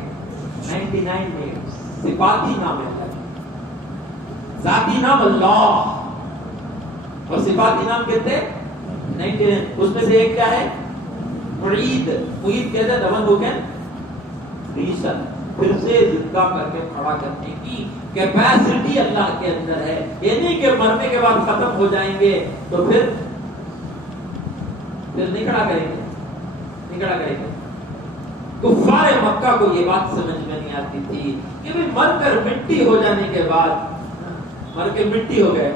99 نیمز. صفاتی نام ہے اللہ. ذاتی نام اللہ اور صفاتی نام کہتے ہیں 99. اس میں سے ایک کیا ہے؟ معید. معید کہتے ہیں دمن ہو کین ریسن. پھر سے زندہ کر کے کھڑا کرنے کی کیپیسٹی اللہ کے اندر ہے. یہ نہیں کہ مرنے کے بعد ختم ہو جائیں گے تو پھر نہیں کھڑا کریں گے. نہیں کھڑا کریں گے. کفار مکہ کو یہ بات سمجھ میں نہیں آتی تھی کہ مر کر مٹی ہو جانے کے بعد، مر کے مٹی ہو گئے،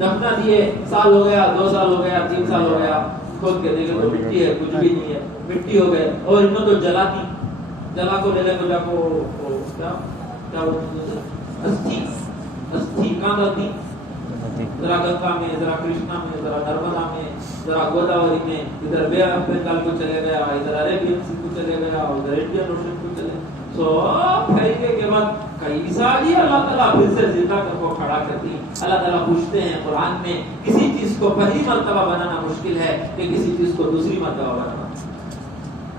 دفنا دیے، سال ہو گیا، 2 سال ہو گیا، 3 سال ہو گیا، کھود کے دیکھے تو مٹی ہے، کچھ بھی نہیں ہے، مٹی ہو گئے. اور انہوں تو جلا دی. جلا کو لے لے کو جا کو کیا استھی کہاں ڈالتی؟ ذرا گنگا میں، ذرا کرشنا میں، ذرا نرمدا میں، ذرا گوداوری میں، ادھر بے آف بنگال کو چلے گیا، ادھر عربین سی کو چلے گیا، ادھر انڈین اوشن کو چلے. سو پھیلنے کے بعد کئی ساری اللہ تعالیٰ پھر سے زندہ کر کو کھڑا کرتی. اللہ تعالیٰ پوچھتے ہیں قرآن میں کسی چیز کو پہلی مرتبہ بنانا مشکل ہے کہ کسی چیز کو دوسری مرتبہ بنانا.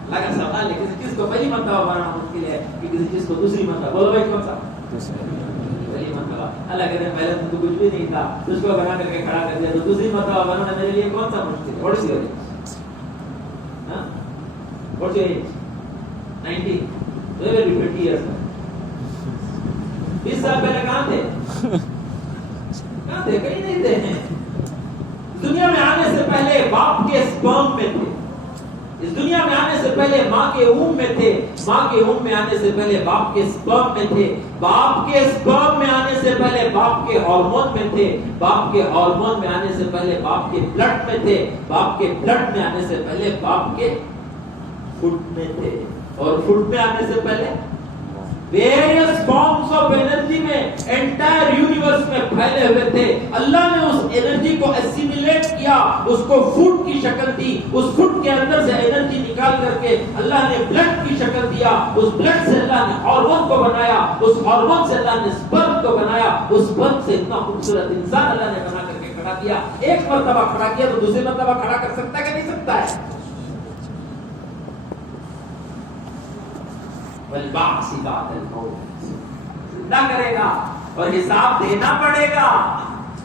اللہ کا سوال ہے کسی چیز کو پہلی مرتبہ بنانا مشکل ہے کہ کسی چیز کو دوسری مرتبہ. بولو بھائی کون سا؟ پہلی مرتبہ. اللہ کہتے ہیں پہلے تو کچھ بھی نہیں تھا، اس کو بنا کر کے کھڑا کر دیا، تو دوسری مرتبہ بنانا میرے لیے کون سا مشکل ہے؟ تھوڑی سی ہو رہی ہے 90 20 years. 20 سال پہلے کہاں تھے؟ کہاں تھے؟ کہیں نہیں تھے. دنیا میں آنے سے پہلے باپ کے سپرم میں تھے. اس دنیا میں آنے سے پہلے ماں کے اون میں تھے. ماں کے اون میں آنے سے پہلے باپ کے سپرم میں تھے. باپ کے سپرم میں آنے سے پہلے باپ کے ہارمون میں تھے. باپ کے ہارمون میں آنے سے پہلے باپ کے بلڈ میں تھے. باپ کے بلڈ میں آنے سے پہلے باپ کے فٹ میں تھے. اور فٹ میں آنے سے پہلے various forms of energy میں entire universe میں پھیلے ہوئے تھے. اللہ نے اس انرجی کو assimilate کیا، اس کو فوڈ کی شکل دی. اس فوڈ کے اندر سے انرجی نکال کر کے اللہ نے بلڈ کی شکل دیا. اس بلڈ سے اللہ نے ہارمون کو بنایا. اس ہارمون سے اللہ نے سپرم کو بنایا. اس سپرم سے اتنا خوبصورت انسان اللہ نے بنا کر کے کھڑا کیا. ایک مرتبہ کھڑا کیا تو دوسری مرتبہ کھڑا کر سکتا ہے کہ نہیں سکتا ہے؟ والبعث بعد الموت. زندہ کرے گا اور حساب دینا پڑے گا.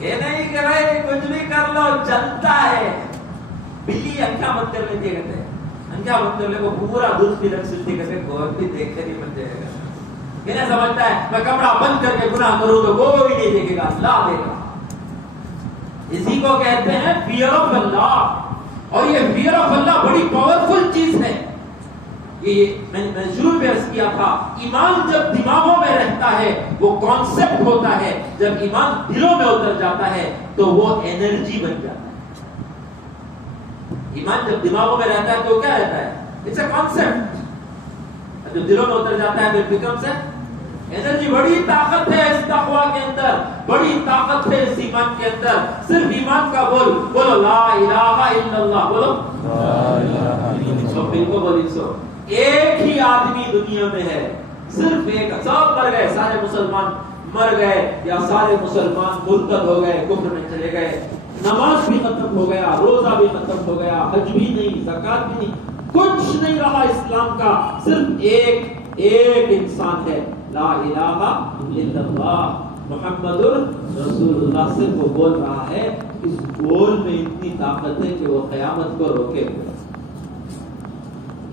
یہ نہیں کہ بھائی کچھ بھی کر لو چلتا ہے. بلی انکھا بند کر لیتی ہے، کہتے ہیں انکھا بند کر لے کو پورا دودھ پی رکھ سکتی، کہتے ہیں کوئی بھی دیکھ کر نہیں بن جائے گا. یہ نہیں سمجھتا ہے میں کپڑا بند کر کے گناہ کروں تو کوئی بھی نہیں دیکھے گا، اللہ دے گا. اسی کو کہتے ہیں فیئر آف اللہ. اور یہ فیئر آف اللہ بڑی پاورفل چیز ہے. یہ میں نے شروع میں عرض کیا تھا، ایمان جب دماغوں میں رہتا ہے وہ کانسیپٹ ہوتا ہے، جب ایمان دلوں میں اتر جاتا ہے تو وہ انرجی بن جاتا ہے. ایمان جب دماغوں میں رہتا ہے تو کیا رہتا ہے؟ It's a concept. جب دلوں میں اتر جاتا ہے تو بیکمز اے انرجی. بڑی طاقت ہے اس تقویٰ کے اندر، بڑی طاقت ہے اس ایمان کے اندر. صرف ایمان کا بولو لا الہ الا اللہ. بولو لا الہ الا اللہ. ایک ہی آدمی دنیا میں ہے، صرف ایک. سب مر گئے، سارے مسلمان مر گئے یا سارے مسلمان مرتد ہو گئے، کفر میں چلے گئے. نماز بھی ختم ہو گیا، روزہ بھی ختم ہو گیا، حج بھی نہیں، زکات بھی نہیں، کچھ نہیں رہا اسلام کا. صرف ایک انسان ہے، لا الہ الا اللہ محمد رسول اللہ. صرف وہ بول رہا ہے. اس بول میں اتنی طاقت ہے کہ وہ قیامت کو روکے.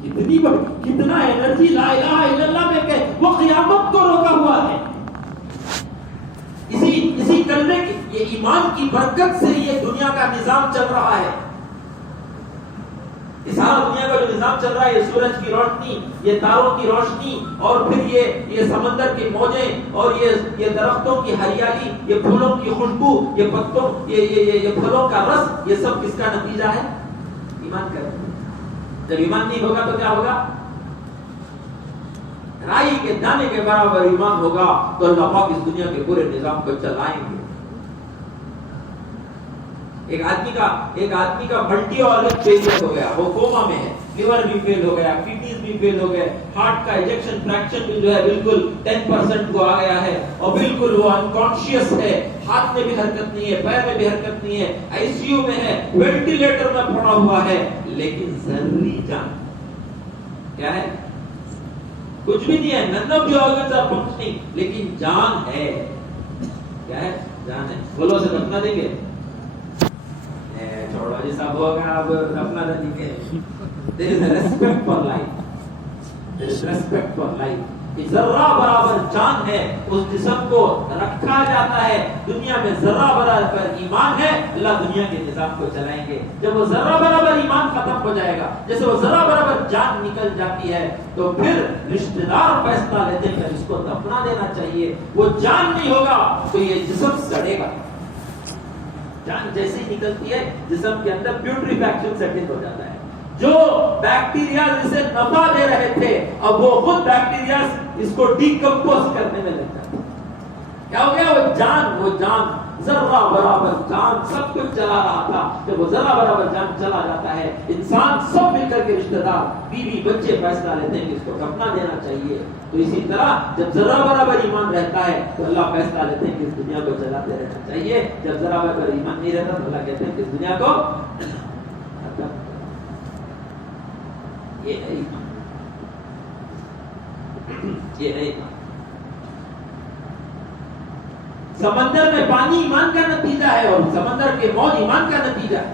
کتنا انرجی لا الہ الا اللہ میں کہ وہ قیامت کو روکا ہوا ہے. اسی کلمے کی، یہ ایمان کی برکت سے یہ دنیا کا نظام چل رہا ہے. اس سارا دنیا کا جو نظام چل رہا ہے، یہ سورج کی روشنی، یہ تاروں کی روشنی، اور پھر یہ سمندر کی موجیں، اور یہ درختوں کی ہریالی، یہ پھولوں کی خوشبو، یہ پتوں، یہ پھلوں کا رس، یہ سب کس کا نتیجہ ہے؟ ایمان کا. جب ایمان نہیں ہوگا تو کیا ہوگا؟ رائی کے دانے کے برابر ایمان ہوگا تو اللہ پاک اس دنیا کے پورے نظام کو چلائیں گے. ایک آدمی کا ملٹی آرگن فیلئر ہو گیا، وہ کوما میں ہے، لیور بھی فیل ہو گیا، کڈنیز بھی فیل ہو گئے، ہارٹ کا ایجیکشن فریکشن بھی جو ہے بالکل 10% کو آ گیا ہے، اور بالکل وہ انکانشیس ہے، ہاتھ میں بھی حرکت نہیں ہے، پیر میں بھی حرکت نہیں ہے، آئی سی یو میں ہے، وینٹیلیٹر میں پڑا ہوا ہے، لیکن ذری جان کیا ہے؟ کچھ بھی نہیں ہے. none of the organs are functioning، لیکن جان ہے. کیا ہے؟ جان ہے. بولو سے دفنا دیں گے؟ چھوڑو جی سب ہوگا، اب دفنا دیں گے. there is a respect for life. there is respect for life. ذرہ برابر جان ہے، اس جسم کو رکھا جاتا ہے. دنیا میں ذرہ برابر ایمان ہے، اللہ دنیا کے نظام کو چلائیں گے. جب وہ ذرہ برابر ایمان ختم ہو جائے گا، جیسے وہ ذرہ برابر جان نکل جاتی ہے، تو پھر رشتہ دار فیصلہ لیتے ہیں کہ اس کو دفنا دینا چاہیے. وہ جان نہیں ہوگا تو یہ جسم سڑے گا. جان جیسے ہی نکلتی ہے، جسم کے اندر پیوٹریفیکشن سیٹنگ ہو جاتا ہے. جو بیکٹیریا اسے نفع دے رہے تھے، اب وہ خود بیکٹیریا اس کو ڈیکمپوز کرنے میں لگ جاتے. کیا ہو گیا؟ وہ جان ذرہ برابر جان سب کچھ چلا رہا تھا. جب وہ ذرہ برابر جان چلا جاتا ہے، انسان سب مل کر کے رشتہ دار، بیوی بچے فیصلہ لیتے ہیں کہ اس کو دفنا دینا چاہیے. تو اسی طرح جب ذرہ برابر ایمان رہتا ہے تو اللہ فیصلہ لیتے ہیں کہ اس دنیا کو چلاتے رہنا چاہیے. جب ذرہ برابر ایمان نہیں رہتا تو اللہ کہتے ہیں کہ اس دنیا کو یہ ہے ایمان. سمندر میں پانی ایمان کا نتیجہ ہے، اور سمندر کے موج ایمان کا نتیجہ ہے.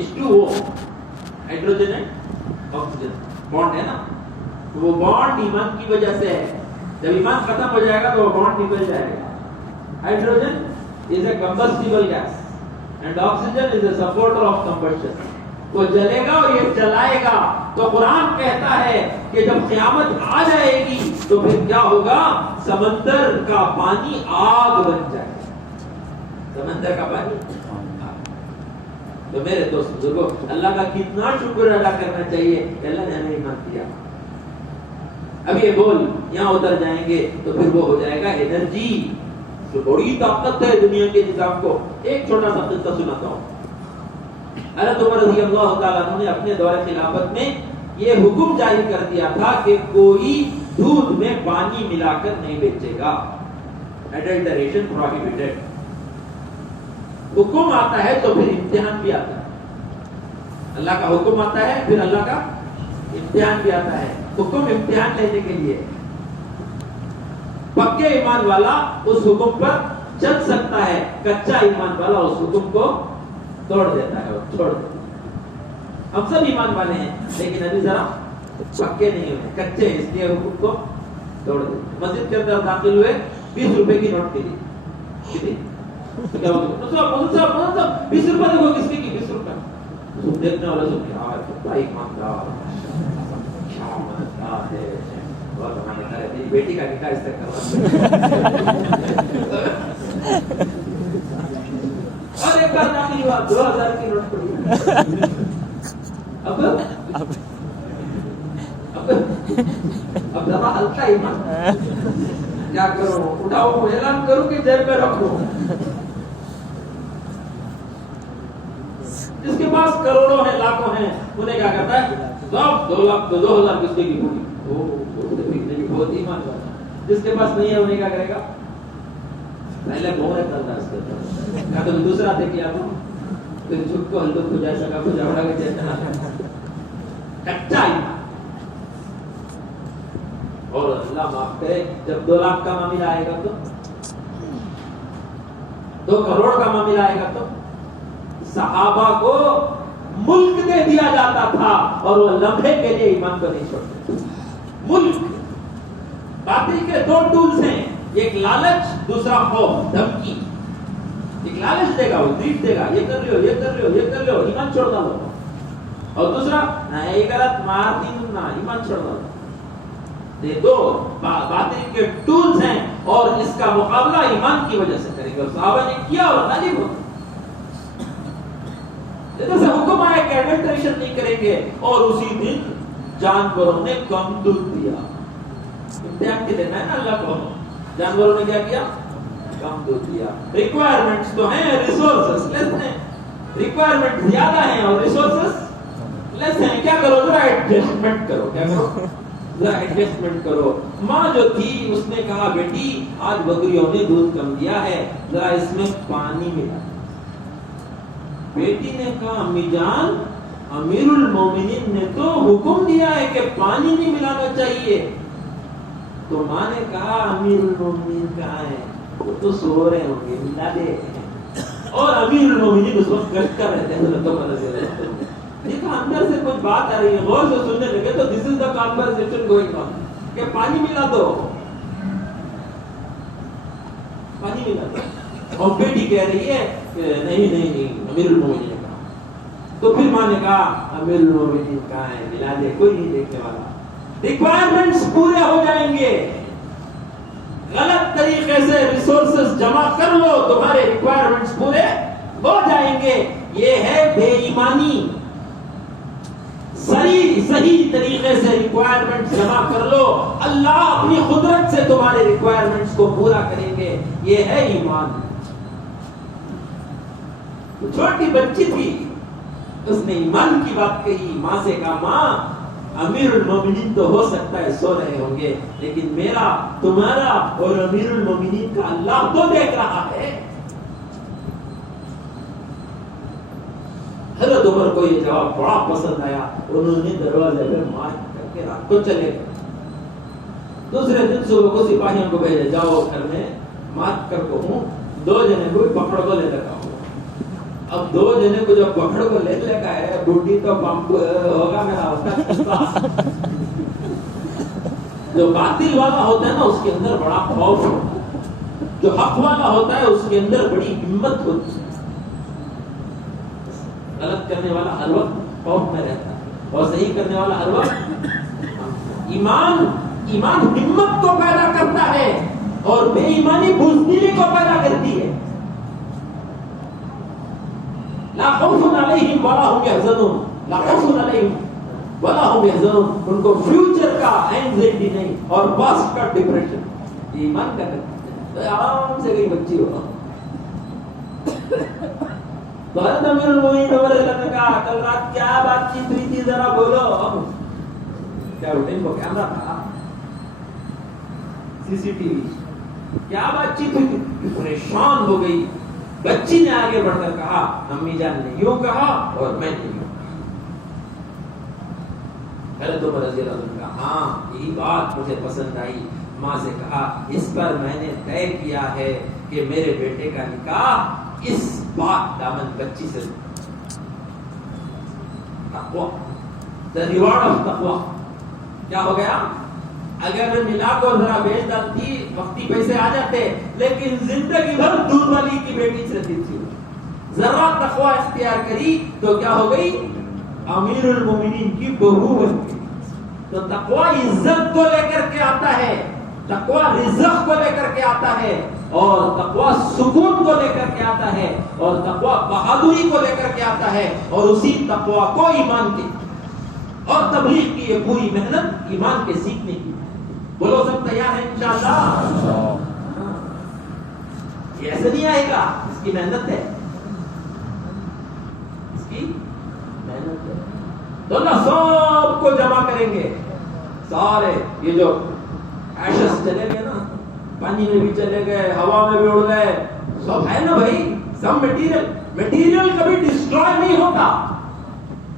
H2O ہائیڈروجن ہے، آکسیجن بانڈ ہے نا، تو وہ بانڈ ایمان کی وجہ سے ہے. جب ایمان ختم ہو جائے گا تو وہ بانڈ نکل جائے گا. Hydrogen is a combustible gas and oxygen is a supporter of combustion. وہ جلے گا اور یہ جلائے گا. تو قرآن کہتا ہے کہ جب قیامت آ جائے گی تو پھر کیا ہوگا؟ سمندر کا پانی آگ بن جائے گا. سمندر کا پانی. تو میرے دوست بزرگوں، اللہ کا کتنا شکر ادا کرنا چاہیے کہ اللہ نے ہمیں ایمان دیا. اب یہ بول یہاں اتر جائیں گے تو پھر وہ ہو جائے گا انرجی. جو بڑی طاقت ہے دنیا کے نظام کو. ایک چھوٹا سا قصہ سناتا ہوں. حضرت عمر رضی اللہ تعالیٰ عنہ نے اپنے دور خلافت میں یہ حکم جاری کر دیا تھا کہ کوئی دودھ میں پانی ملا کر نہیں بیچے گا. ایڈلٹریشن پروہیبٹڈ. حکم آتا ہے تو پھر امتحان بھی آتا ہے. اللہ کا حکم آتا ہے پھر اللہ کا امتحان بھی آتا ہے. حکم امتحان لینے کے لیے. پکے ایمان والا اس حکم پر چل سکتا ہے، کچا ایمان والا اس حکم کو توڑ دیتا ہے اور چھوڑ دیتا ہے. ہم سب ایمان والے ہیں لیکن ابھی ذرا پکے نہیں ہوئے، کچے، اس لیے حکم کو توڑ دیتے. مسجد کے اندر داخل ہوئے، 20 روپے کی نوٹ ملی. کتنی؟ 20 روپے دیکھو کس کی 20 روپے. دیکھنے والا سب کیا بھائی ایماندار، کیا ایماندار ہے. بہت ہمارے گھر ہے، بیٹی کا نکاح اس سے کروا. اور ایک بار داخل ہوا، 2000 کی نوٹ پڑی. اب ذرا ہلکا ایمان. کیا کرو؟ اٹھاؤ، اعلان کرو کہ جیب میں رکھو. جس کے پاس کروڑوں ہیں، لاکھوں ہیں، انہیں کیا کرتا ہے؟ 2 لاکھ 2000 کس کی ہوگی؟ بہت ایمان والا. جس کے پاس نہیں ہے انہیں کیا کرے گا؟ پہلے بہت کرتا ہے اس کے کیا تو دوسرا دیکھ لیا پھر جھک کو ہلدو کو جیسا کا کچھ اڑا کے چیتنا کچا ایمان. اور اللہ معاف کرے، جب 2 لاکھ کا معاملہ آئے گا تو 2 کروڑ کا معاملہ آئے گا تو صحابہ کو ملک دے دیا جاتا تھا اور وہ لمحے کے لیے ایمان کو نہیں چھوڑتے. ملک. باطل کے دو ٹولز ہیں, ایک لالچ, دوسرا خوف, دھمکی. ایک لالچ دے گا, وہ ٹریٹ دے گا, یہ کر رہے ہو, یہ کر رہے ہو, یہ کر رہے ہو, ایمان چھوڑ دو. اور دوسرا نہیں غلط مار دی نا, ایمان چھوڑ دو. یہ دو باطل کے ٹولز ہیں اور اس کا مقابلہ ایمان کی وجہ سے کریں گے. صحابہ نے کیا اور غالب ہوتے. جیسے حکم آیا کہ ایڈلٹریشن نہیں کریں گے اور اسی دن جانوروں نے کم دودھ دیا. امتحان کے دینا ہے نا اللہ کو. جانوروں نے کیا کیا؟ کم دودھ دیا. ریکوائرمنٹس تو ہیں, ریسورسز لیس ہیں. ریکوائرمنٹ زیادہ ہیں اور ریسورسز لیس ہیں. کیا کرو؟ ذرا ایڈجسٹمنٹ کرو. کیا کرو؟ ذرا ایڈجسٹمنٹ کرو. ماں جو تھی اس نے کہا بیٹی آج بکریوں نے دودھ کم دیا ہے, ذرا اس میں پانی ملا. بیٹی نے کہا امی جان امیر المومنین نے تو حکم دیا ہے کہ پانی نہیں ملانا چاہیے. تو ماں نے کہا امیر المومنین کہاں ہے, وہ تو سو رہے ہوں گے, ملا دے. اور امیر المومنین اس وقت گشت کر رہے تھے. دیکھا اندر سے کچھ بات آ رہی ہے, غور سے سننے لگے تو دس از دا کانورسیشن گوئنگ آن کہ پانی ملا دو, پانی ملا دو. اور بیٹی کہہ رہی ہے کہ نہیں نہیں نہیں امیر المومنین نے کہا. تو پھر ماں نے کہا امیر المومنین کہاں ہے, ملا دے, کوئی نہیں دیکھنے والا. ریکوائرمنٹس پورے ہو جائیں گے. غلط طریقے سے ریسورسز جمع کر لو, تمہارے ریکوائرمنٹس پورے ہو جائیں گے. یہ ہے بے ایمانی. صحیح طریقے سے ریکوائرمنٹس جمع کر لو, اللہ اپنی قدرت سے تمہارے ریکوائرمنٹس کو پورا کریں گے. یہ ہے ایمان. چھوٹی بچی تھی, اس نے ایمان کی بات کہی. ماں سے کہا ماں امیر المومنین تو ہو سکتا ہے سو رہے ہوں گے, لیکن میرا, تمہارا اور امیر المومنین کا اللہ تو دیکھ رہا ہے. حضرت عمر کو یہ جواب بڑا پسند آیا. انہوں نے دروازے پہ مار کر کے رات کو چلے گئے. دوسرے دن صبح کو سپاہیوں کو بھیجے, جاؤ گھر میں مار کر کو ہوں, 2 جنے کو پکڑ کو لے لگا ہوں. اب 2 جنے کو جب پکڑ کو لے لگا ہے, بوٹی تو پمپ ہوگا میرا. جو باطل والا ہوتا ہے نا اس کے اندر بڑا خوف ہوتا ہے, جو حق والا ہوتا ہے اس کے اندر بڑی ہمت ہوتی ہے. غلط کرنے والا ہر وقت خوف میں رہتا ہے اور صحیح کرنے والا ہر وقت. ایمان ہمت کو پیدا کرتا ہے اور بے ایمانی بزدلی کو پیدا کرتی ہے. لا خوف علیہم ولا هم يحزنون, لا خوف علیہم ولا هم يحزنون. ان کو فیوچر کا اینگزائٹی نہیں اور پاسٹ کا ڈپریشن. ایمان کا کرتا ہے آرام سے گئی بچی ہو. تو حضرت امیر المومنین عمر رضی اللہ عنہ نے کہا کل رات کیا بات چیت ہوئی تھی, ذرا بولو. کیا روٹین کو کیمرہ تھا, سی سی ٹی وی, کیا بات چیت ہوئی تھی. پریشان ہو گئی. بچی نے آگے بڑھ کر کہا امی جان نے یوں کہا اور میں نے یوں کہا. حضرت عمر رضی اللہ عنہ نے کہا ہاں یہی بات مجھے پسند آئی. ماں سے کہا اس پر میں نے طے کیا ہے کہ میرے بیٹے کا نکاح اس بات دامن بچی سے. تقوی, the reward of تقوی کیا ہو گیا. اگر میں ملا کو ذرا بیچ ڈالتی وقتی پیسے آ جاتے, لیکن زندگی بھر دودھ والی کی بیٹی سے رہتی تھی. ذرا تقوی اختیار کری تو کیا ہو گئی, امیر المومنین کی بہو بن گئی. تو تقوی عزت کو لے کر کے آتا ہے, تقوی رزق کو لے کر کے آتا ہے, اور تقوی سکون کو لے کر کے آتا ہے, اور تقوی بہادری کو لے کر کے آتا ہے. اور اسی تقوی کو ایمان کی اور تبلیغ کی یہ پوری محنت ایمان کے سیکھنے کی. بولو سب تیار ہیں انشاءاللہ. یہ ایسے نہیں آئے گا, اس کی محنت ہے, اس کی محنت ہے. تو اللہ سب کو جمع کریں گے. سارے یہ جو ایشز چلے گئے نا, پانی میں بھی چلے گئے, ہوا میں بھی اڑ گئے, سب ہے نا بھائی. سب مٹیریل کبھی ڈسٹروائے نہیں ہوتا.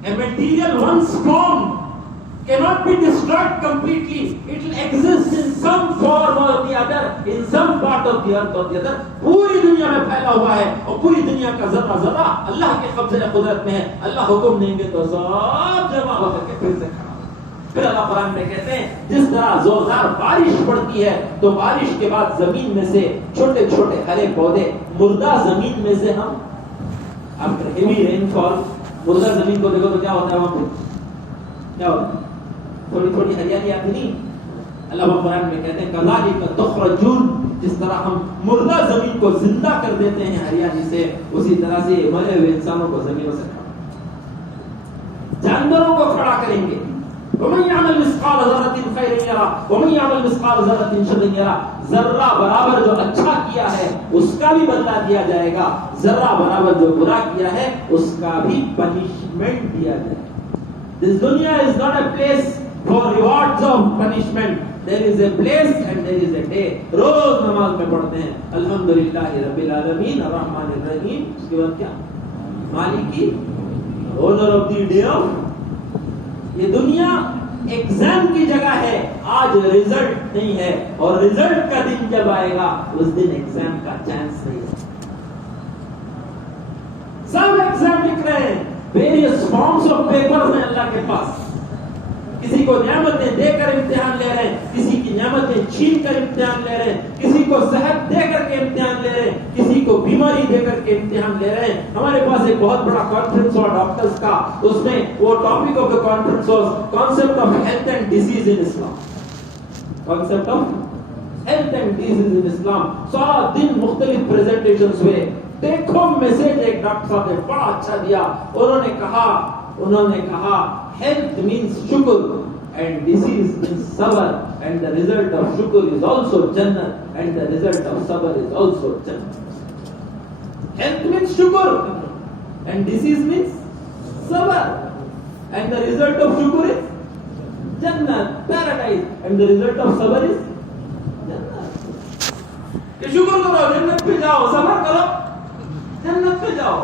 A material once formed cannot be destroyed completely. It will exist in some form or the other, in some part of the earth or the other. پوری دنیا میں پھیلا ہوا ہے اور پوری دنیا کا ذرہ ذرہ اللہ کے قبضے قدرت میں ہے. اللہ حکم دیں گے تو سب جمع ہو کر کے پھر سے کھڑا ہوگا. پھر اللہ قرآن میں کہتے ہیں جس طرح زوردار بارش پڑتی ہے تو بارش کے بعد زمین میں سے چھوٹے چھوٹے ہرے پودے مردہ زمین میں سے ہم after heavy rainfall مردہ زمین کو دیکھو تو کیا ہوتا ہے وہاں پہ کیا ہوتا ہے تھوڑی تھوڑی ہریالی آتی نہیں. اللہ قرآن میں کہتے ہیں کذالک تخرجون جس طرح ہم مردہ زمین کو زندہ کر دیتے ہیں ہریالی سے اسی طرح سے مرے ہوئے انسانوں کو زمینوں سے جانوروں کو کھڑا کریں گے. ومن يعمل مثقال ذرة خيرا يرى ومن يعمل مثقال ذرة شرا يرى. ذرہ برابر جو اچھا کیا ہے اس کا بھی بدلہ دیا جائے گا, ذرہ برابر جو برا کیا ہے اس کا بھی پنشمنٹ دیا جائے گا. This dunya is not a place for rewards of punishment. There is a place and there is a day. روز نماز میں پڑھتے ہیں الحمدللہ رب العالمین الرحمن الرحیم, اس کے بعد کیا مالکی owner of the day of. یہ دنیا ایگزام کی جگہ ہے, آج ریزلٹ نہیں ہے اور ریزلٹ کا دن جب آئے گا اس دن ایگزام کا چانس نہیں ہے. سب ایگزام لکھ رہے ہیں, ویریس فارمز آف پیپرز ہیں اللہ کے پاس. کسی کو نعمتیں دے کر امتحان لے رہے ہیں, کسی کی نعمتیں چھین کر امتحان لے رہے ہیں, کسی کو صحت دے کر کے امتحان لے رہے ہیں, کسی کو بیماری دے کر کے امتحان لے رہے ہیں. ہمارے پاس ایک بہت بڑا کانفرنس ہوا ڈاکٹرز کا, اس میں وہ topic of the conference was concept of health and disease in Islam. Concept of health and disease in Islam. سارا دن مختلف پریزنٹیشنز ہوئے. دیکھو میسج ایک ڈاکٹر صاحب نے بڑا اچھا دیا. انہوں نے کہا health means shukr and disease means sabr and the result of shukr is also jannah and the result of sabr is also jannah. Health means shukr and disease means sabr and the result of shukr is jannah, paradise, and the result of sabr is jannah. کہ شکر کرو جنت پہ جاؤ, صبر کرو جنت پہ جاؤ.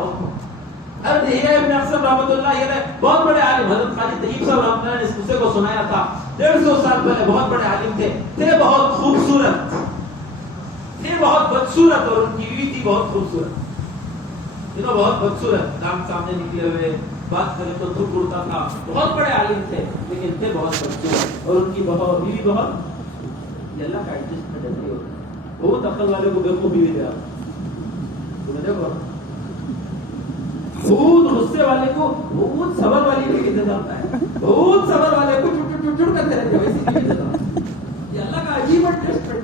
حضرت ہیہ ابن اقسم رحمۃ اللہ علیہ بہت بڑے عالم, حضرت خالد طیب صاحب رحمۃ اللہ نے اس قصے کو سنایا تھا. 150 سال پہلے بہت بڑے عالم تھے بہت خوبصورت, تھے بہت بدصورت اور ان کی بیوی تھی بہت خوبصورت. بہت بدصورت, دانت سامنے نکلے ہوئے, بات کرے تو تھوک اڑتا تھا. بہت بڑے عالم تھے لیکن تھے بہت بدصورت اور ان کی بیوی بہت, یہ اللہ کا ایڈجسٹمنٹ نہیں ہوتا. بہت عقل والے کو بے خوب بیوی دے آپ تمہیں دیکھو, بہت غصے والے کو بہت صبر والی بھی دے دیتا ہے, بہت صبر والے کو چڑ کرتے رہتے ہیں ویسی بھی دیتا. یہ اللہ کا عجیب ایڈجسٹمنٹ.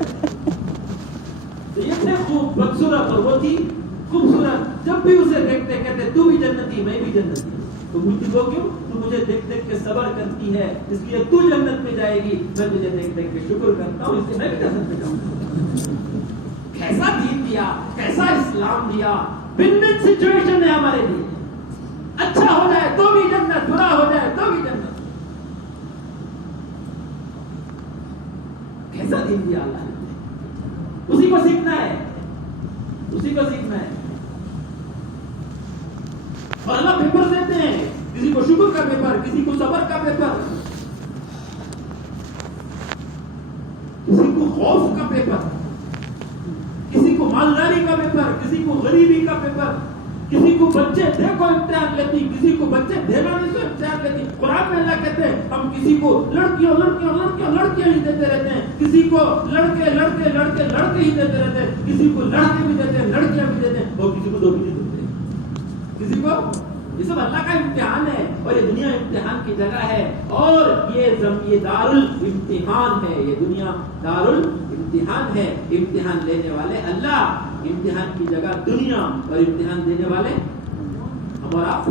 تو یہ تھے خوب بدصورت اور وہ تھی خوبصورت. جب بھی اسے دیکھتے کہتے تو بھی جنتی میں بھی جنتی. تو مجھے وہ کیوں, تو مجھے دیکھ دیکھ کے صبر کرتی ہے اس لیے تو جنت میں جائے گی, میں تجھے دیکھ دیکھ کے شکر کرتا ہوں اس لیے میں بھی جنت میں جاؤں گا. کیسا دین دیا, کیسا اسلام دیا. ون ون سچویشن ہے ہمارے لیے. اچھا ہو جائے تو بھی جنت, برا ہو جائے تو بھی جنت. کیسا دین دیا اللہ نے, اسی کو سیکھنا ہے, اسی کو سیکھنا ہے. اور اللہ پیپر دیتے ہیں, کسی کو شکر کا پیپر, کسی کو صبر کا پیپر, کسی کو خوف کا پیپر, کسی کو مالداری کا پیپر, کسی کو غریبی کا پیپر, کسی کو بچے دیکھو امتحان لیتی, کسی کو بچے دینا نہیں تو امتحان لیتی. قرآن میں اللہ کہتے ہیں ہم کسی کو لڑکیاں ہی دیتے رہتے ہیں, کسی کو لڑکے ہی دیتے رہتے ہیں, کسی کو لڑکے بھی دیتے ہیں, لڑکیاں بھی دیتے ہیں, اور کسی کو دو بھی دیتے ہیں. کسی کو, یہ سب اللہ کا امتحان ہے اور یہ دنیا امتحان کی جگہ ہے. اور یہ دارالامتحان ہے, یہ دنیا دارالامتحان ہے. امتحان لینے والے اللہ, امتحان کی جگہ دنیا, اور امتحان دینے والے ہم اور آپ.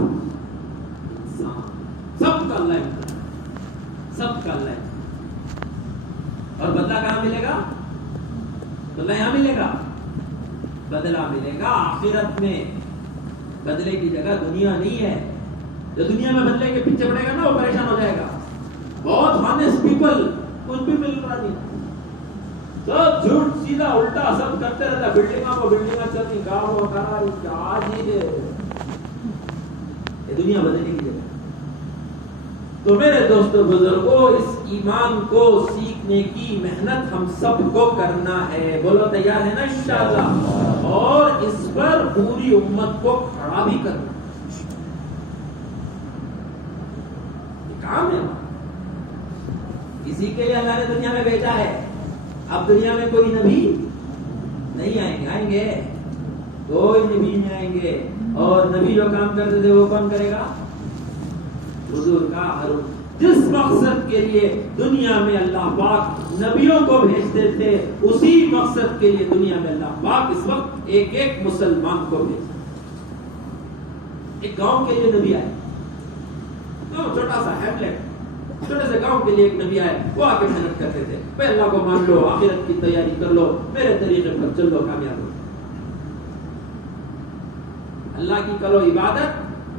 سب کا اللہ امتحان, سب کا اللہ امتحان. اور بدلہ کہاں ملے گا؟ بدلہ یہاں ملے گا, بدلہ ملے گا آخرت میں. بدلے کی جگہ دنیا نہیں ہے. جو دنیا میں بدلے کے پیچھے پڑے گا نا وہ پریشان ہو جائے گا. بہت ہانیسٹ پیپل کچھ بھی مل رہا نہیں, سب جھوٹ سیدھا الٹا سب کرتے رہتا. بلڈنگوں کو بلڈنگاں چلتی, گاؤں وغیرہ آج ہی ہے. یہ دنیا بدلنے کی جگہ. تو میرے دوستو بزرگوں، اس ایمان کو سیکھنے کی محنت ہم سب کو کرنا ہے. بولو تیار ہے نا انشاءاللہ؟ اور اس پر پوری امت کو کھڑا بھی کرنا کام ہے. اسی کے لیے اللہ نے دنیا میں بھیجا ہے. اب دنیا میں کوئی نبی نہیں آئیں گے کوئی نبی نہیں آئیں گے. اور نبی جو کام کرتے تھے وہ کون کرے گا؟ حضور کا حروم. جس مقصد کے لیے دنیا میں اللہ پاک نبیوں کو بھیجتے تھے، اسی مقصد کے لیے دنیا میں اللہ پاک اس وقت ایک ایک مسلمان کو بھیجتے. ایک گاؤں کے لیے نبی آئے، تو چھوٹا سا ہیملیٹ، چھوٹے سے گاؤں کے لیے ایک نبی آئے. وہ آ کے محنت کرتے تھے، پہ اللہ کو مان لو، آخرت کی تیاری کر لو، میرے طریقے پر چل لو، کامیاب ہو. اللہ کی کرو عبادت،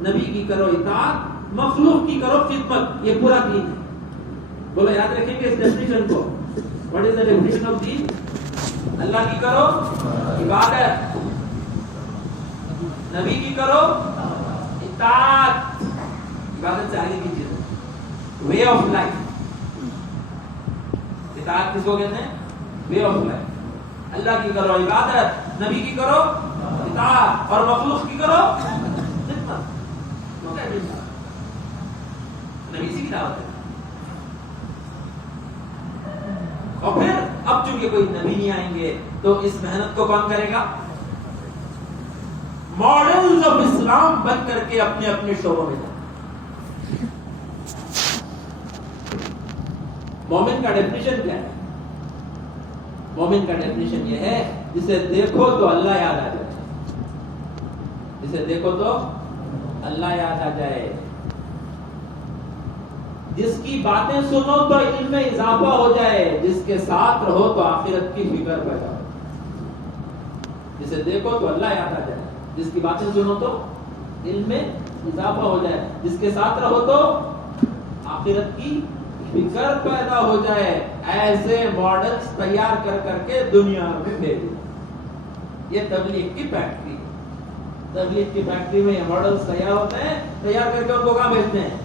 نبی کی کرو اطاعت، مخلوق کی کرو خدمت. یہ پورا دین ہے. بولو یاد رکھیں گے اس ڈیفینیشن کو. What is the definition of deen? Allah کی کرو عبادت، نبی کی کرو اطاعت. عبادت سے آگے کی چیز وے آف لائف. اطاعت کس کو کہتے ہیں؟ Way of life. اللہ کی کرو عبادت، نبی کی کرو اطاعت، اور مخلوق کی کرو خدمت. نبی اسی کی دعوت ہے. اور پھر اب چونکہ کوئی نبی نہیں آئیں گے تو اس محنت کو کون کرے گا؟ ماڈلز آف اسلام بن کر کے اپنے اپنے شعبوں میں جائیں. مومن کا ڈیفینیشن کیا ہے؟ مومن کا ڈیفینیشن یہ ہے جسے دیکھو تو اللہ یاد آ جائے. جسے دیکھو تو اللہ یاد آ جائے. جس کی باتیں سنو تو علم میں اضافہ ہو جائے. جس کے ساتھ رہو تو آخرت کی فکر پیدا ہو. جسے دیکھو تو اللہ یاد آ جائے، جس کی باتیں سنو تو علم میں اضافہ ہو جائے، جس کے ساتھ رہو تو آخرت کی فکر پیدا ہو جائے. ایسے ماڈلز تیار کر کر کے دنیا میں بھیجو. یہ تبلیغ کی فیکٹری. تبلیغ کی فیکٹری میں یہ ماڈلز تیار ہوتے ہیں. تیار کر کے ان کو کہاں بھیجتے ہیں؟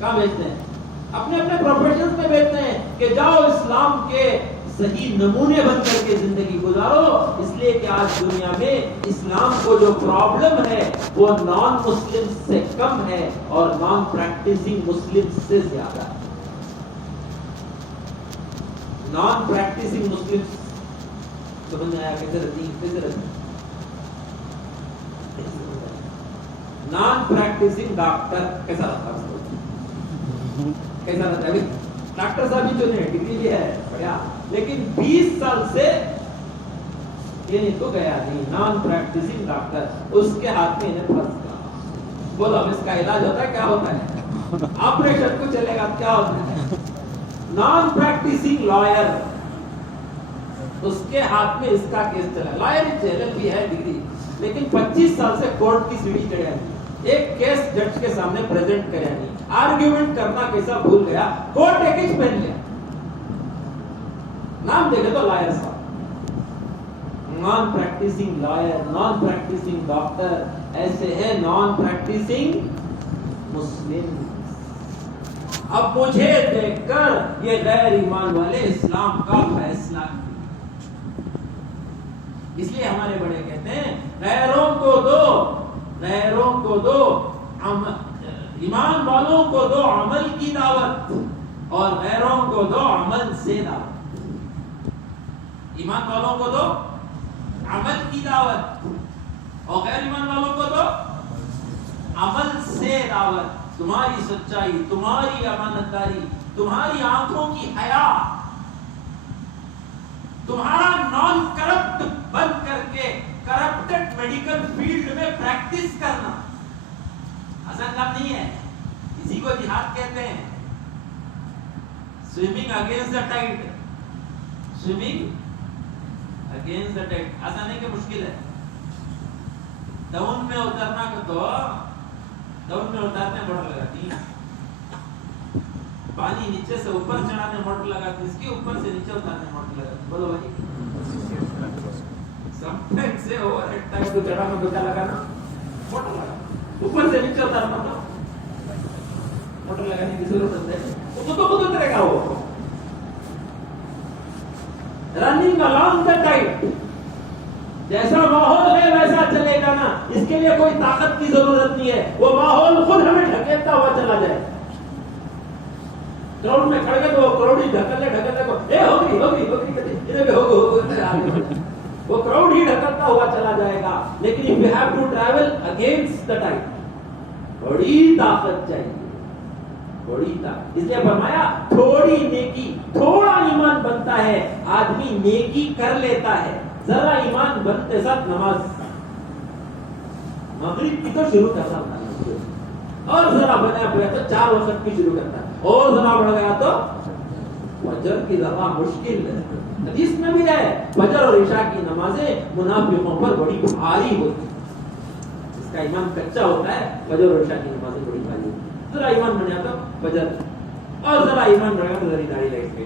کہاں بھیجتے ہیں؟ اپنے اپنے پروفیشنز میں بھیجتے ہیں کہ جاؤ اسلام کے صحیح نمونے بن کر کے زندگی گزارو. اس لیے کہ آج دنیا میں اسلام کو جو پرابلم ہے وہ نان مسلم سے کم ہے اور نان پریکٹسنگ مسلم سے زیادہ ہے. نان پریکٹسنگ مسلم سمجھ میں آیا کیسے رہتی؟ نان پریکٹسنگ ڈاکٹر کیسا رہتا ہے؟ کیسا رہتا ہے؟ ڈاکٹر صاحب ہی تو نہیں، ڈگری بھی ہے بڑھیا، لیکن 20 سال سے یہ نہیں تو گیا نہیں. نان پریکٹسنگ ڈاکٹر، اس کے ہاتھ میں انہیں پھنس گیا. بولو اب اس کا علاج ہوتا ہے؟ کیا ہوتا ہے؟ آپریشن کو چلے گا کیا ہوتا ہے؟ نان پریکٹسنگ لائر، اس کے ہاتھ میں اس کا کیس چلا. لائر جیل بھی ہے ڈگری، لیکن 25 سال سے کورٹ کی سیڑھی چڑھا نہیں. ایک کیس جج کے سامنے پریزنٹ کریا نہیں. آرگیومنٹ کرنا کیسا بھول گیا. کورٹ ایک ہی پہن لیا. نام دیکھے تو لائر صاحب. Non practicing lawyer, non practicing doctor, ایسے ہے نان پریکٹسنگ مسلم. اب مجھے دیکھ کر یہ غیر ایمان والے اسلام کا فیصلہ. اس لیے ہمارے بڑے کہتے ہیں غیروں کو دو ایمان والوں کو دو عمل کی دعوت اور غیروں کو دو عمل سے دعوت. ایمان والوں کو دو عمل کی دعوت اور غیر ایمان والوں کو دو عمل سے دعوت. تمہاری سچائی، تمہاری امانت داری، تمہاری آنکھوں کی حیا، تمہارا نان کرپٹ بن کر کے کرپٹڈ میڈیکل فیلڈ میں پریکٹس کرنا آسان کام نہیں ہے. اسی کو جہاد کہتے ہیں. Swimming against the tied. Swimming against the tied آسان ہے کہ مشکل ہے؟ ڈاؤن میں اترنا کو تو ڈاؤن میں اتارنے موٹر لگاتی ہے. پانی نیچے سے اوپر چڑھانے موٹر لگاتی، اس کے اوپر سے نیچے اتارنے موٹر لگاتی. بولو بھائی، سم ٹائم سے اوور ایٹ ٹائم کو چڑھانا تو کیا لگانا؟ موٹر لگانا. اوپر سے نیچے اتارنا تو موٹر لگانے کی ضرورت ہے، خود اترے گا وہ. رننگ along the tide، جیسا ماحول ہے ویسا چلے گا نا، اس کے لیے کوئی طاقت کی ضرورت نہیں ہے، وہ ماحول خود ہمیں ڈھکیلتا ہوا چلا جائے. کراؤڈ میں کھڑ گئے تو وہ کراؤڈ ہی ڈھکلتے کو اے ہوگی ادھر بھی ہوگو، وہ کراؤڈ ہی ڈھکلتا ہوا چلا جائے گا. لیکن if you have to travel against the tide، بڑی طاقت چاہیے، بڑی طاقت. اس لیے فرمایا تھوڑی نیکی، تھوڑا ایمان بنتا ہے، آدمی نیکی کر لیتا ہے. ذرا ایمان بنتے ساتھ نماز مغرب کی تو شروع کرتا تھا، اور ذرا بنا پڑا تو 4 وقت کی شروع کرتا ہے، اور ذرا بڑھ گیا تو فجر کی ذرا مشکل ہے. حدیث میں بھی ہے فجر اور عشاء کی نمازیں منافقوں پر بڑی بھاری ہوتی، اس کا ایمان کچا ہوتا ہے. فجر اور عشاء کی نمازیں بڑی بھاری ہوتی. ذرا ایمان بنیا تو فجر، اور ذرا ایمان بڑھ گیا تو ذرا داڑھی لگے گی،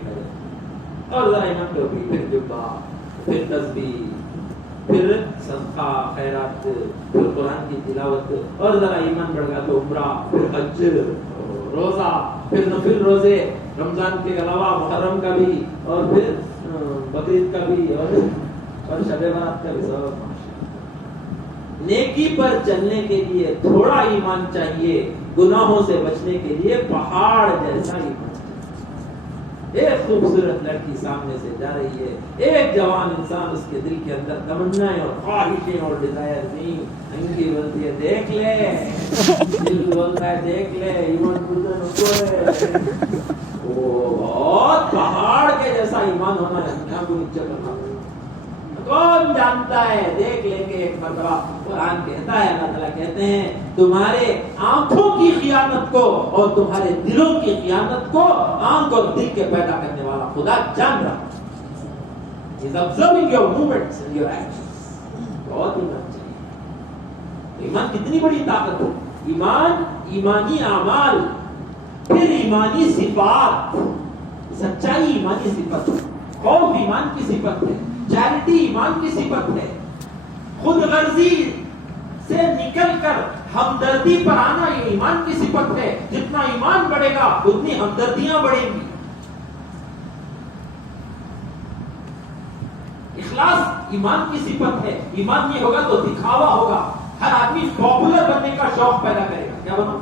اور ذرا ایمان ٹوپی، پھر جبہ، پھر تسبیح، پھر صدقہ خیرات، پھر قرآن کی تلاوت، اور ذرا ایمان بڑھ گیا تو عمرہ، پھر حج، روزہ، پھر نفل روزے رمضان کے علاوہ محرم کا بھی، اور پھر بقرعید کا بھی، اور شب برات کا بھی. سب نیکی پر چلنے کے لیے تھوڑا ایمان چاہیے، گناہوں سے بچنے کے لیے پہاڑ جیسا ایمان. ایک خوبصورت لڑکی سامنے سے جا رہی ہے، ایک جوان انسان، اس کے دل کے اندر تمنائیں اور خواہشیں اور ڈیزائر نہیں، انگلی بولتی ہے دیکھ لے، دل بولتا ہے دیکھ لے، ایمان پردن کو ہے. وہ بہت پہاڑ کے جیسا ایمان ہونا ہے، یہاں کو نیچے کرنا کون جانتا ہے. دیکھ لیں گے ایک مرتبہ. قرآن کہتا ہے، اللہ تعالیٰ کہتے ہیں تمہارے آنکھوں کی خیانت کو اور تمہارے دلوں کی خیانت کو آنکھ اور دل کے پیدا کرنے والا خدا جان رہا ہے. He is observing your movements and your actions. بہت ایمان چاہیے. ایمان کتنی بڑی طاقت ہے. ایمان، ایمانی اعمال، پھر ایمانی صفات. سچائی ایمانی صفت ہے، خوف ایمان کی صفت ہے، چیریٹی ایمان کی صفت ہے، خود غرضی سے نکل کر ہمدردی پر آنا یہ ایمان کی صفت ہے. جتنا ایمان بڑھے گا اتنی ہمدردیاں بڑھیں گی. اخلاص ایمان کی صفت ہے. ایمان نہیں ہوگا تو دکھاوا ہوگا. ہر آدمی پاپولر بننے کا شوق پیدا کرے گا. کیا بنا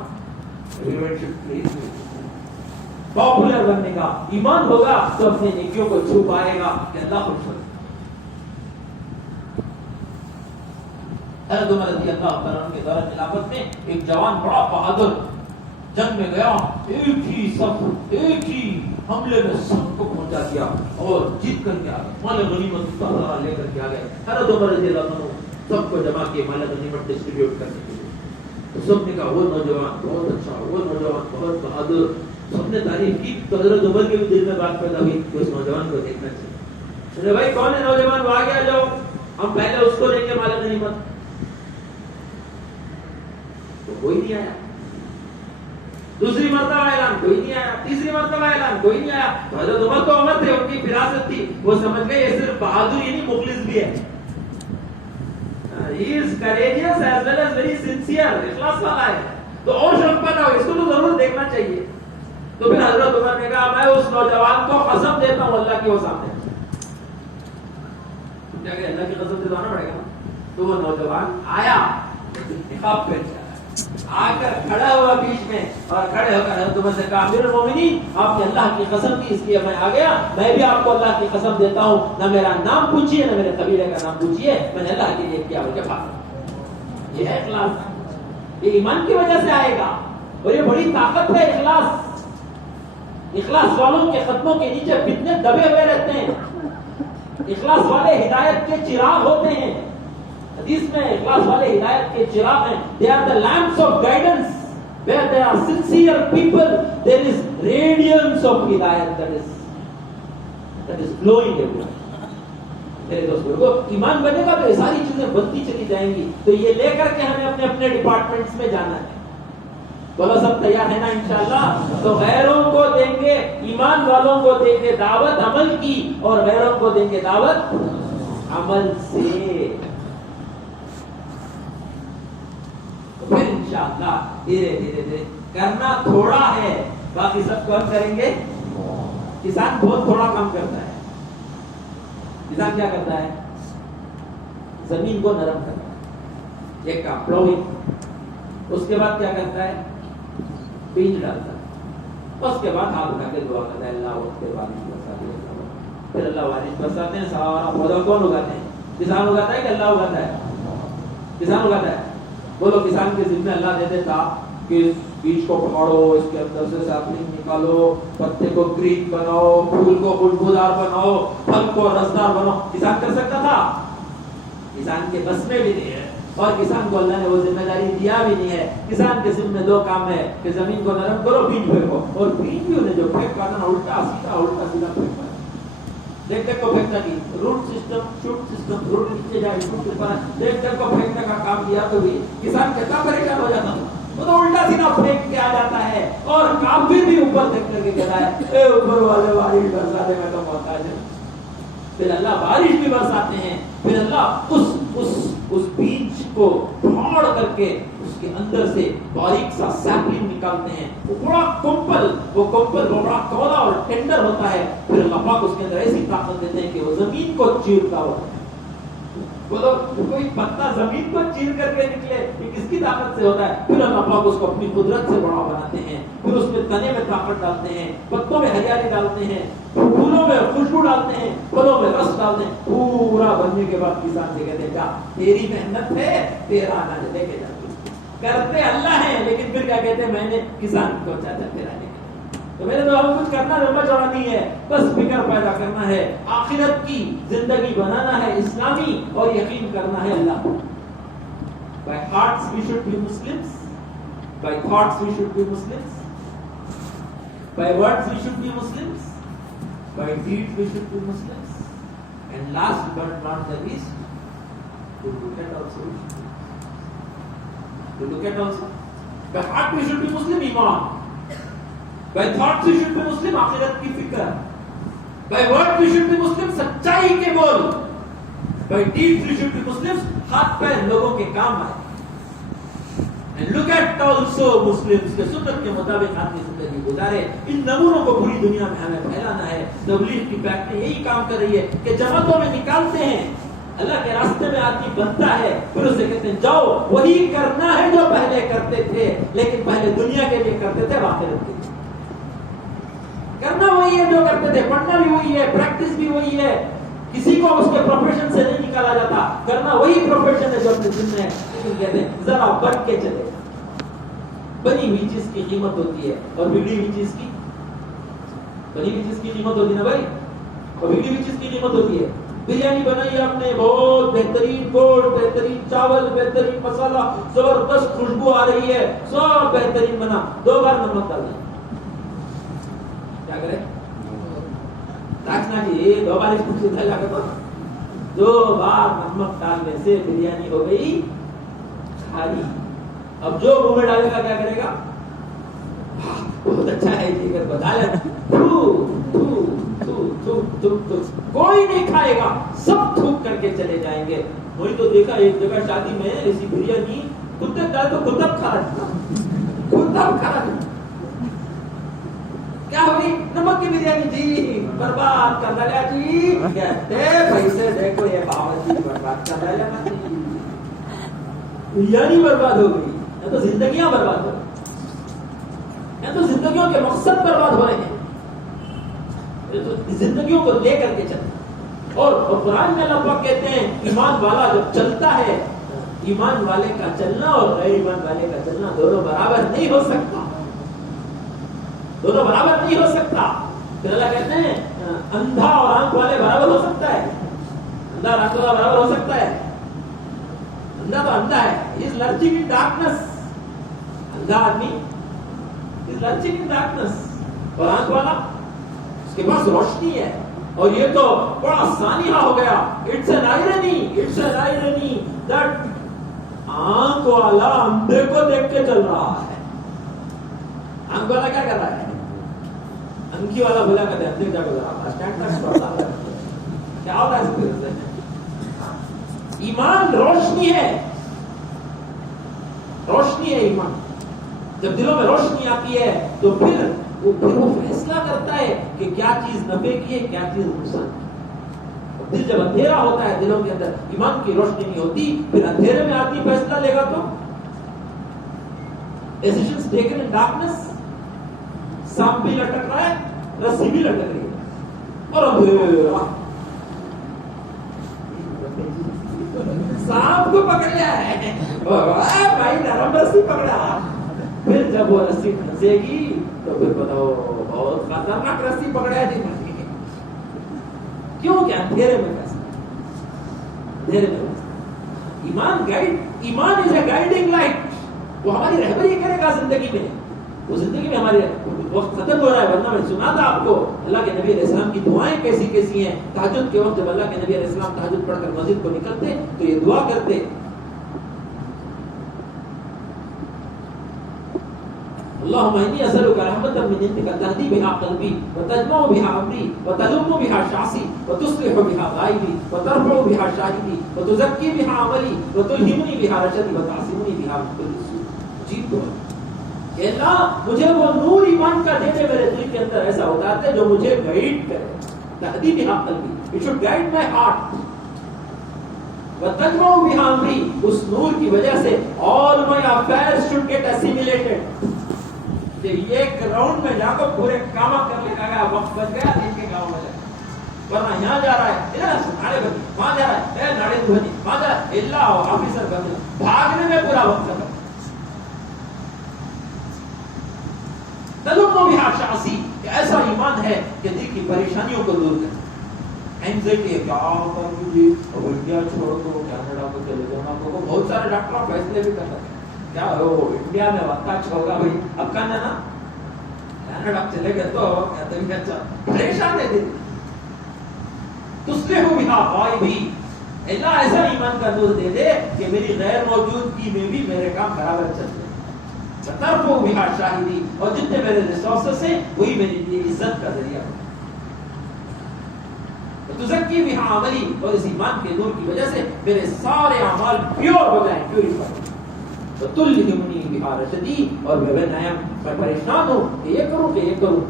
پاپولر بننے کا. ایمان ہوگا تو اپنے نیکیوں کو چھپائے گا کہ اللہ خوش ہو. حضرت عمر رضی اللہ تعالیٰ عنہ کے دور خلافت میں ایک جوان بڑا بہادر جنگ میں گیا، ایک ہی صف، ایک ہی حملے میں سب کو پہنچا دیا اور جیت کر کے آ گئے. مال غنیمت لے کر کے آ گئے. حضرت عمر رضی اللہ عنہ سب کو جمع کیے مال غنیمت ڈسٹریبیوٹ کرنے کے لیے. تو سب نے کہا وہ نوجوان بہت اچھا، وہ نوجوان بہت بہادر. سب نے تعریف کی. تو حضرت عمر کے بھی دل میں بات پیدا ہوئی کہ اس نوجوان کو دیکھنا چاہیے. بھائی کون ہے نوجوان؟ وہ آ گیا، جاؤ ہم پہلے اس کو دیں گے مال غنیمت. تو کوئی نہیں آیا. دوسری مرتبہ اعلان، کوئی نہیں آیا. تیسری مرتبہ اعلان، کوئی نہیں آیا. تو حضرت عمر تو عمر تھے، ان کی فراست تھی. وہ سمجھ گئے یہ صرف بہادر ہی نہیں مخلص بھی ہے. He is courageous as well as very sincere. اخلاص والا ہے. تو اور شوق پیدا ہو، اس کو تو ضرور دیکھنا چاہیے. تو پھر حضرت عمر نے کہا میں اس نوجوان کو قسم دیتا ہوں اللہ کی وہ سامنے. کیا کہ اللہ کی قسم سے آنا پڑے گا. تو وہ نوجوان آیا، نقاب پہن کے آ کر کھڑا ہوا بیچ میں، اور کھڑے ہو کر حضرت عمر سے کہا امیر المومنین آپ نے اللہ کی قسم کی اس لیے میں آ گیا. میں بھی آپ کو اللہ کی قسم دیتا ہوں، نہ میرا نام پوچھیے نہ میرے قبیلے کا نام پوچھیے، میں نے اللہ کے لیے کیا ہو کے بات. یہ ہے اخلاص. یہ ایمان کی وجہ سے آئے گا اور یہ بڑی طاقت ہے اخلاص. اخلاص والوں کے قدموں کے نیچے فتنے دبے ہوئے رہتے ہیں. اخلاص والے ہدایت کے چراغ ہوتے ہیں. حدیث میں اخلاص والے ہدایت کے چراغ ہیں. They are the lamps of guidance. Where there are sincere people, there is radiance of hidayat that is glowing everywhere. میرے دوستوں ایمان بنے گا تو یہ ساری چیزیں بنتی چلی جائیں گی. تو یہ لے کر کے ہمیں اپنے اپنے ڈپارٹمنٹس میں جانا ہے. بولو سب تیار ہے نا انشاءاللہ؟ تو غیروں کو دیں گے، ایمان والوں کو دیں گے دعوت عمل کی، اور غیروں کو دیں گے دعوت عمل سے. تو پھر انشاءاللہ دھیرے دھیرے دھیرے کرنا تھوڑا ہے، باقی سب کام کریں گے. کسان بہت تھوڑا کام کرتا ہے. کسان کیا کرتا ہے؟ زمین کو نرم کرتا ہے، ایک کام پلوئنگ. اس کے بعد کیا کرتا ہے؟ بیج ڈالتا ہے. اس کے بعد ہاتھ اٹھا کے دعا کرتا ہے اللہ وقت کے بارش برسا دے. پھر اللہ بارش برساتے ہیں. سارا پودا کون اگاتے ہیں؟ کسان اگاتا ہے کہ اللہ اگاتا ہے؟ کسان اگاتا ہے. بولو کسان کے ذمہ اللہ دے دیتا کہ بیج کو پکاڑو، اس کے اندر سے سیپلنگ نکالو، پتے کو گرین بناؤ، پھول کو خوشبودار بناؤ، پھل کو رسدار بناؤ. کسان کر سکتا تھا؟ کسان کے بس میں بھی نہیں ہے، اور کسان کو اللہ نے وہ ذمہ داری دیا بھی نہیں ہے. کسان کے ذمہ دو کام ہے کہ زمین کو نرم کرو، بیج پھینکو. اور بیج بھی انہیں جو پھینکا تھا نا الٹا سیدھا پھینکا. دیکھ کو پھینکنا کی root system, shoot system, root نیچے جائے شوٹ اوپر. دیکھ کو پھینکنے کا کام کیا تو بھی کسان کتنا پریشان ہو جاتا تھا. وہ تو الٹا سیدھا پھینک کے آ جاتا ہے اور کافر بھی اوپر دیکھ کر کے کہتا ہے اے اوپر والے بارش برسانے میں تو محتاج ہے. پھر اللہ بارش بھی برساتے ہیں. پھر اللہ اس بیج کو پھاڑ کر کے اس کے اندر سے باریک سا سیپلنگ نکالتے ہیں. وہ بڑا کمپل بڑا کولا اور ٹینڈر ہوتا ہے. پھر اللہ پاک اس کے اندر ایسی طاقت دیتے ہیں کہ وہ زمین کو چیرتا ہوا. بولو کوئی پتا زمین کو چیر کر کے نکلے یہ کس کی طاقت سے ہوتا ہے؟ پھر اللہ پاک اس کو اپنی قدرت سے بڑا بناتے ہیں. پھر اس میں تنے میں طاقت ڈالتے ہیں، پتوں میں ہریالی ڈالتے ہیں، پھولوں میں خوشبو ڈالتے ہیں، پھلوں میں رس ڈالتے ہیں. پورا بننے کے بعد کسان سے کہتے ہیں جا تیری محنت ہے، تیرا اناج لے کے جا. کرتے اللہ ہیں لیکن پھر کیا کہتے ہیں میں نے کسان کو چاچا تیرا لے. تو میرے تو ہم کچھ کرنا لمبا چوڑا نہیں ہے، بس فکر پیدا کرنا ہے، آخرت کی زندگی بنانا ہے اسلامی، اور یقین کرنا ہے اللہ. By hearts we should be Muslims, by thoughts we should be Muslims, by words we should be Muslims, by deeds we should be Muslims, and last but not the least, to look at also. To look at also. By heart we should be Muslim, Iman. By thoughts we should be Muslim, آخرت کی فکر. By words we should be Muslim, سچائی کے بول. By deeds we should be Muslims, ہاتھ پیر لوگوں کے کام آئے. And look at also Muslims کے سنت کے مطابق آدمی زندگی گزارے. ان نمونوں کو پوری دنیا میں ہمیں پھیلانا ہے. تبلیغ کی فیکٹری یہی کام کر رہی ہے کہ جماعتوں میں نکالتے ہیں. اللہ کے راستے میں آدمی بنتا ہے، پھر اسے کہتے ہیں جاؤ وہی کرنا ہے جو پہلے کرتے تھے، لیکن پہلے دنیا کے لیے کرتے تھے، آخرت کے لیے کرنا وہی ہے جو کرتے تھے. پڑھنا بھی وہی ہے، پریکٹس بھی وہی ہے. کسی کو اس کے پروفیشن سے نہیں نکالا جاتا. کرنا وہی پروفیشن ہے جو اپنے دل میں ہے. لیکن کہتے ہیں ذرا بن کے چلے. بنی ہوئی چیز کی قیمت ہوتی ہے اور بگڑی ہوئی چیز کی قیمت ہوتی ہے نا بھائی. اور بگڑی ہوئی چیز کی قیمت ہوتی ہے. بریانی بنائی آپ نے، بہت بہترین گوشت، بہترین چاول، بہترین مسالہ، زبردست خوشبو آ رہی ہے، سب بہترین بنا. 2 بار نمک ڈال دیں، کیا کرے؟ راجنا جی 2 بار اس کو سیدھا جا کر 2 بار نمک ڈالنے سے بریانی ہو گئی کھاری. اب جو منہ میں ڈالے گا کیا کرے گا؟ بہت اچھا ہے جی، اگر بتا لیں کوئی نہیں کھائے گا، سب تھوک کر کے چلے جائیں گے. وہی تو دیکھا ایک جگہ شادی میں ایسی بریانی کتے ڈال تو کتب کھا رہا کیا ہوئی؟ نمک کی بریانی جی برباد کر ڈالا جی. کہتے پیسے دیکھو یہ باورچی برباد کر ڈالا نا جی. بریانی برباد ہو گئی. یا تو زندگیاں برباد ہو گئی، یا تو زندگیوں کے مقصد برباد ہو رہے ہیں. تو زندگیوں کو لے کر کے چلتا. اور قرآن میں اللہ پاک کہتے ہیں ایمان والا جب چلتا ہے، ایمان والے کا چلنا اور غیر ایمان والے کا چلنا دونوں برابر نہیں ہو سکتا. دونوں برابر نہیں ہو سکتا. پھر اللہ کہتے ہیں اندھا اور آنکھ والے برابر ہو سکتا ہے؟ اندھا اور آنکھ والا برابر ہو سکتا ہے؟ اندھا تو اندھا ہے، he is lurching in darkness. اندھا آدمی he is lurching in darkness. اور آنکھ والا اس کے پاس روشنی ہے. اور یہ تو بڑا سانحہ ہو گیا. It's an irony that آنکھ والا اندھے کو دیکھ کے چل رہا ہے. آنکھ والا کیا کر رہا ہے؟ انکی والا بولا کرتے ہیں اندھے جا کے ذرا اسٹینڈ تک پڑھتا ہے. کیا ہوتا ہے اس کے؟ ایمان روشنی ہے. روشنی ہے ایمان. جب دلوں میں روشنی آتی ہے تو پھر وہ فیصلہ کرتا ہے کہ کیا چیز نفع کی ہے, کیا چیز نقصان کی. دل جب اندھیرا ہوتا ہے, دلوں کے اندر ایمان کی روشنی نہیں ہوتی, پھر اندھیرے میں آدمی فیصلہ لے گا تو decisions taken in darkness, سانپ بھی لٹک رہا ہے, رسی بھی لٹک رہی ہے, اور اندھیرا سانپ کو پکڑ لیا ہے, بھائی نرم رسی پکڑا. پھر جب وہ رسی پھنسے گی تو پھر بتاؤ بہت خطرناک رسی پکڑا ہے جی. کیوں, کیا اندھیرے میں فیصلہ, اندھیرے میں فیصلہ. ایمان از اے گائیڈنگ لائٹ. وہ ہماری رہبری کرے گا زندگی میں. وہ زندگی میں ہمارے وقت ختم ہو رہا ہے, ورنہ میں سنا تھا آپ کو اللہ کے نبی علیہ السلام کی دعائیں کیسی کیسی ہیں. تہجد کے وقت جب اللہ کے نبی علیہ السلام تہجد پڑھ کر مسجد کو نکلتے تو یہ دعا کرتے, اللهم إني أسألك رحمة من عندك تهدي بها قلبي وتجمع بها أمري وتلم بها شعثي وتصلح بها غائبي وترفع بها شاهدي وتزكي بها عملي وتلهمني بها رشدي وتعصمني بها من كل سوء. جیت دو کہ اللہ مجھے وہ نور ایمان کا دے دے میرے دل کے اندر ایسا اتار دے جو مجھے گائیڈ کرے. تهدي بها قلبي, it should guide my heart. وتجمع بها أمري, اس نور کی وجہ سے all my affairs should get assimilated. کہ ایک راؤنڈ میں جا کر پورے کام کر لے گا, وقت بچ گیا دن کے گاؤں میں جا, ورنہ یہاں جا رہا ہے ناڑے بندی, وہاں جا رہا ہے ناڑے بندی, وہاں جا رہا ہے اللہ آفیسر بندی, بھاگنے میں پورا وقت لگا. تلم بها شعثی, کہ ایسا ایمان ہے کہ دل کی پریشانیوں کو دور کرے. اینزائٹی ہے, کیا کروں جی, اب انڈیا چھوڑ دو, کینیڈا کو چلے جانا, کو بہت سارے ڈاکٹر فیصلے بھی کرتے ہیں. کیا ہو انڈیا میں وقت اچھا ہوگا بھائی, اب کہنا نا کینیڈا چلے گئے تو کہتے ہیں اچھا, پریشان ہے دل. تصلح بها غائبی, اللہ ایسا ایمان کا نور دے دے کہ میری غیر موجودگی میں بھی میرے کام برابر چل رہے. ترفع بها شاہدی, اور جتنے میرے ریسورسز ہیں وہی میرے لیے عزت کا ذریعہ ہے. تزکی بها عملی, اور اس ایمان کے نور کی وجہ سے میرے سارے اعمال پیور ہو جائیں, پیوریفائی. تلہمنی بها رشدی, اور میں پریشان ہوں کہ یہ کروں کہ یہ کروں,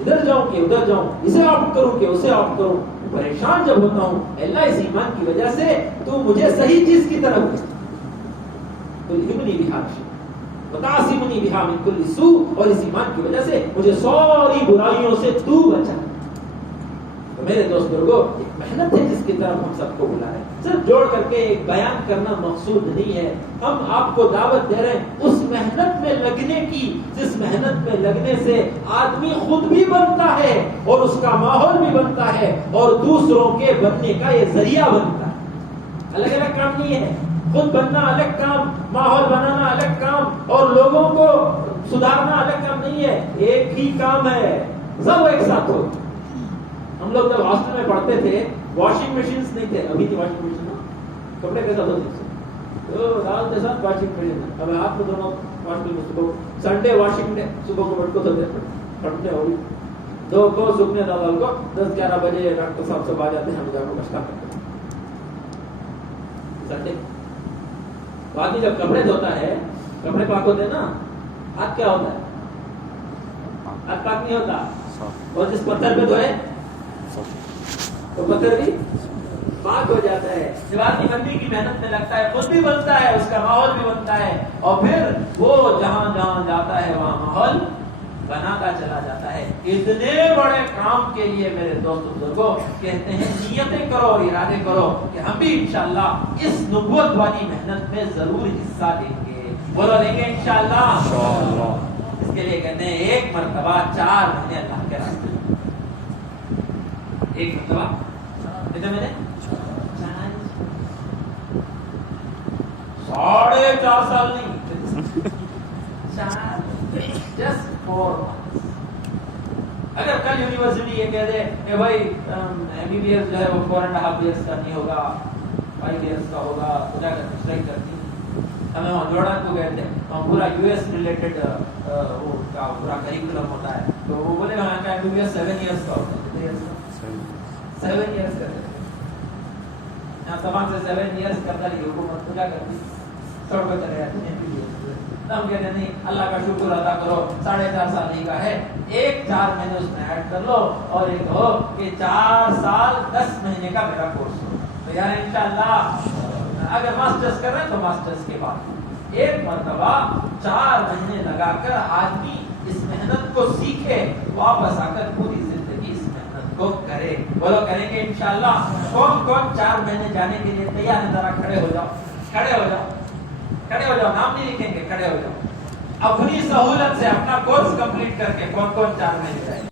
ادھر جاؤں کہ ادھر جاؤں, اسے آپٹ کروں کہ اسے آپٹ کروں. پریشان جب ہوتا ہوں اللہ اس ایمان کی وجہ سے تو مجھے صحیح چیز کی طرف. تلہمنی بها رشدی وتعصمنی بها من كل سوء, اور اس ایمان کی وجہ سے مجھے ساری برائیوں سے تو بچا. تو میرے دوست لوگوں, ایک محنت ہے جس کی طرف ہم سب کو بلا رہے ہیں. صرف جوڑ کر کے ایک بیان کرنا مقصود نہیں ہے. ہم آپ کو دعوت دے رہے ہیں اس محنت میں لگنے کی, جس محنت میں لگنے سے آدمی خود بھی بنتا ہے اور اس کا ماحول بھی بنتا ہے اور دوسروں کے بننے کا یہ ذریعہ بنتا ہے. الگ الگ کام نہیں ہے, خود بننا الگ کام, ماحول بنانا الگ کام, اور لوگوں کو سدھارنا الگ کام نہیں ہے. ایک ہی کام ہے, سب ایک ساتھ ہو. ہم لوگ جب ہاسٹل میں پڑھتے تھے واشنگ مشینز نہیں تھے, ابھی تھی واشنگ مشین, کپڑے کیسا دھوتے تھے تو رات کے ساتھ واشنگ مشین, اب آپ کو دونوں washing machine, Sunday washing day, صبح کو بٹ کو دھوتے پڑھتے ہوگی, دو کو سکھنے دال کو 10-11 بجے ڈاکٹر صاحب سے آ جاتے ہیں, ہم جا کو کشتا کرتے ہیں سنڈے. بعد میں جب کپڑے دھوتا ہے, کپڑے پاک ہوتے ہیں نا, ہاتھ کیا ہوتا ہے, ہاتھ پاک نہیں ہوتا, اور جس پتھر پہ دھوئے تو پتھر بھی پاک ہو جاتا ہے. جب آدمی بندی کی محنت میں لگتا ہے خود بھی بنتا ہے, اس کا ماحول بھی بنتا ہے, اور پھر وہ جہاں جہاں جاتا ہے وہاں ماحول بناتا چلا جاتا ہے. اتنے بڑے کام کے لیے میرے دوست بزرگوں کہتے ہیں نیتیں کرو اور ارادے کرو کہ ہم بھی انشاءاللہ اس نبوت والی محنت میں ضرور حصہ لیں گے. بولو لیں گے انشاءاللہ. اس کے لیے کہتے ہیں ایک مرتبہ 4 مہینے اللہ کے راستے میں, ایک مرتبہ کتنے مہینے, 4.5 سال نہیں, 4 4 months. اگر کل یونیورسٹی یہ کہہ دے کہ بھائی MBBS جو ہے وہ 4.5 years کا نہیں ہوگا, 5 years کا ہوگا, تو جا کر اسٹرائک کرتی. ہمیں وہاں جوڑن کو کہتے ہیں, وہاں پورا US ریلیٹڈ وہ کا پورا کریکولم ہوتا ہے, تو وہ بولے وہاں کا MBBS 7 years کا ہوتا ہے. کتنے ایئرس کا, 7 years کا. یہاں سبان سے 7 years کرتا, لیکن حکومت کو کیا کرتی, سڑ پہ چلے جاتے ہیں. ہم کہتے ہیں نہیں اللہ کا شکر ادا کرو 4.5 سال ہی کا ہے، ایک 4 مہینے اس میں ایڈ کر لو اور ایک ہو کہ 4 سال 10 مہینے کا میرا کورس ہو. تو یار انشاءاللہ اگر ماسٹرز کر رہے ہیں تو ماسٹرز کے بعد ایک مرتبہ 4 مہینے لگا کر آدمی اس محنت کو سیکھے، واپس آ کر پوری زندگی اس محنت کو کرے. بولو کریں گے انشاءاللہ. کون کون 4 مہینے جانے کے لیے تیار ہے؟ ذرا کھڑے ہو جاؤ، کھڑے ہو جاؤ، کھڑے ہو جاؤ. نام نہیں لکھیں گے، کھڑے ہو جاؤ. اپنی سہولت سے اپنا کورس کمپلیٹ کر کے کون کون 4 مہینے جائے؟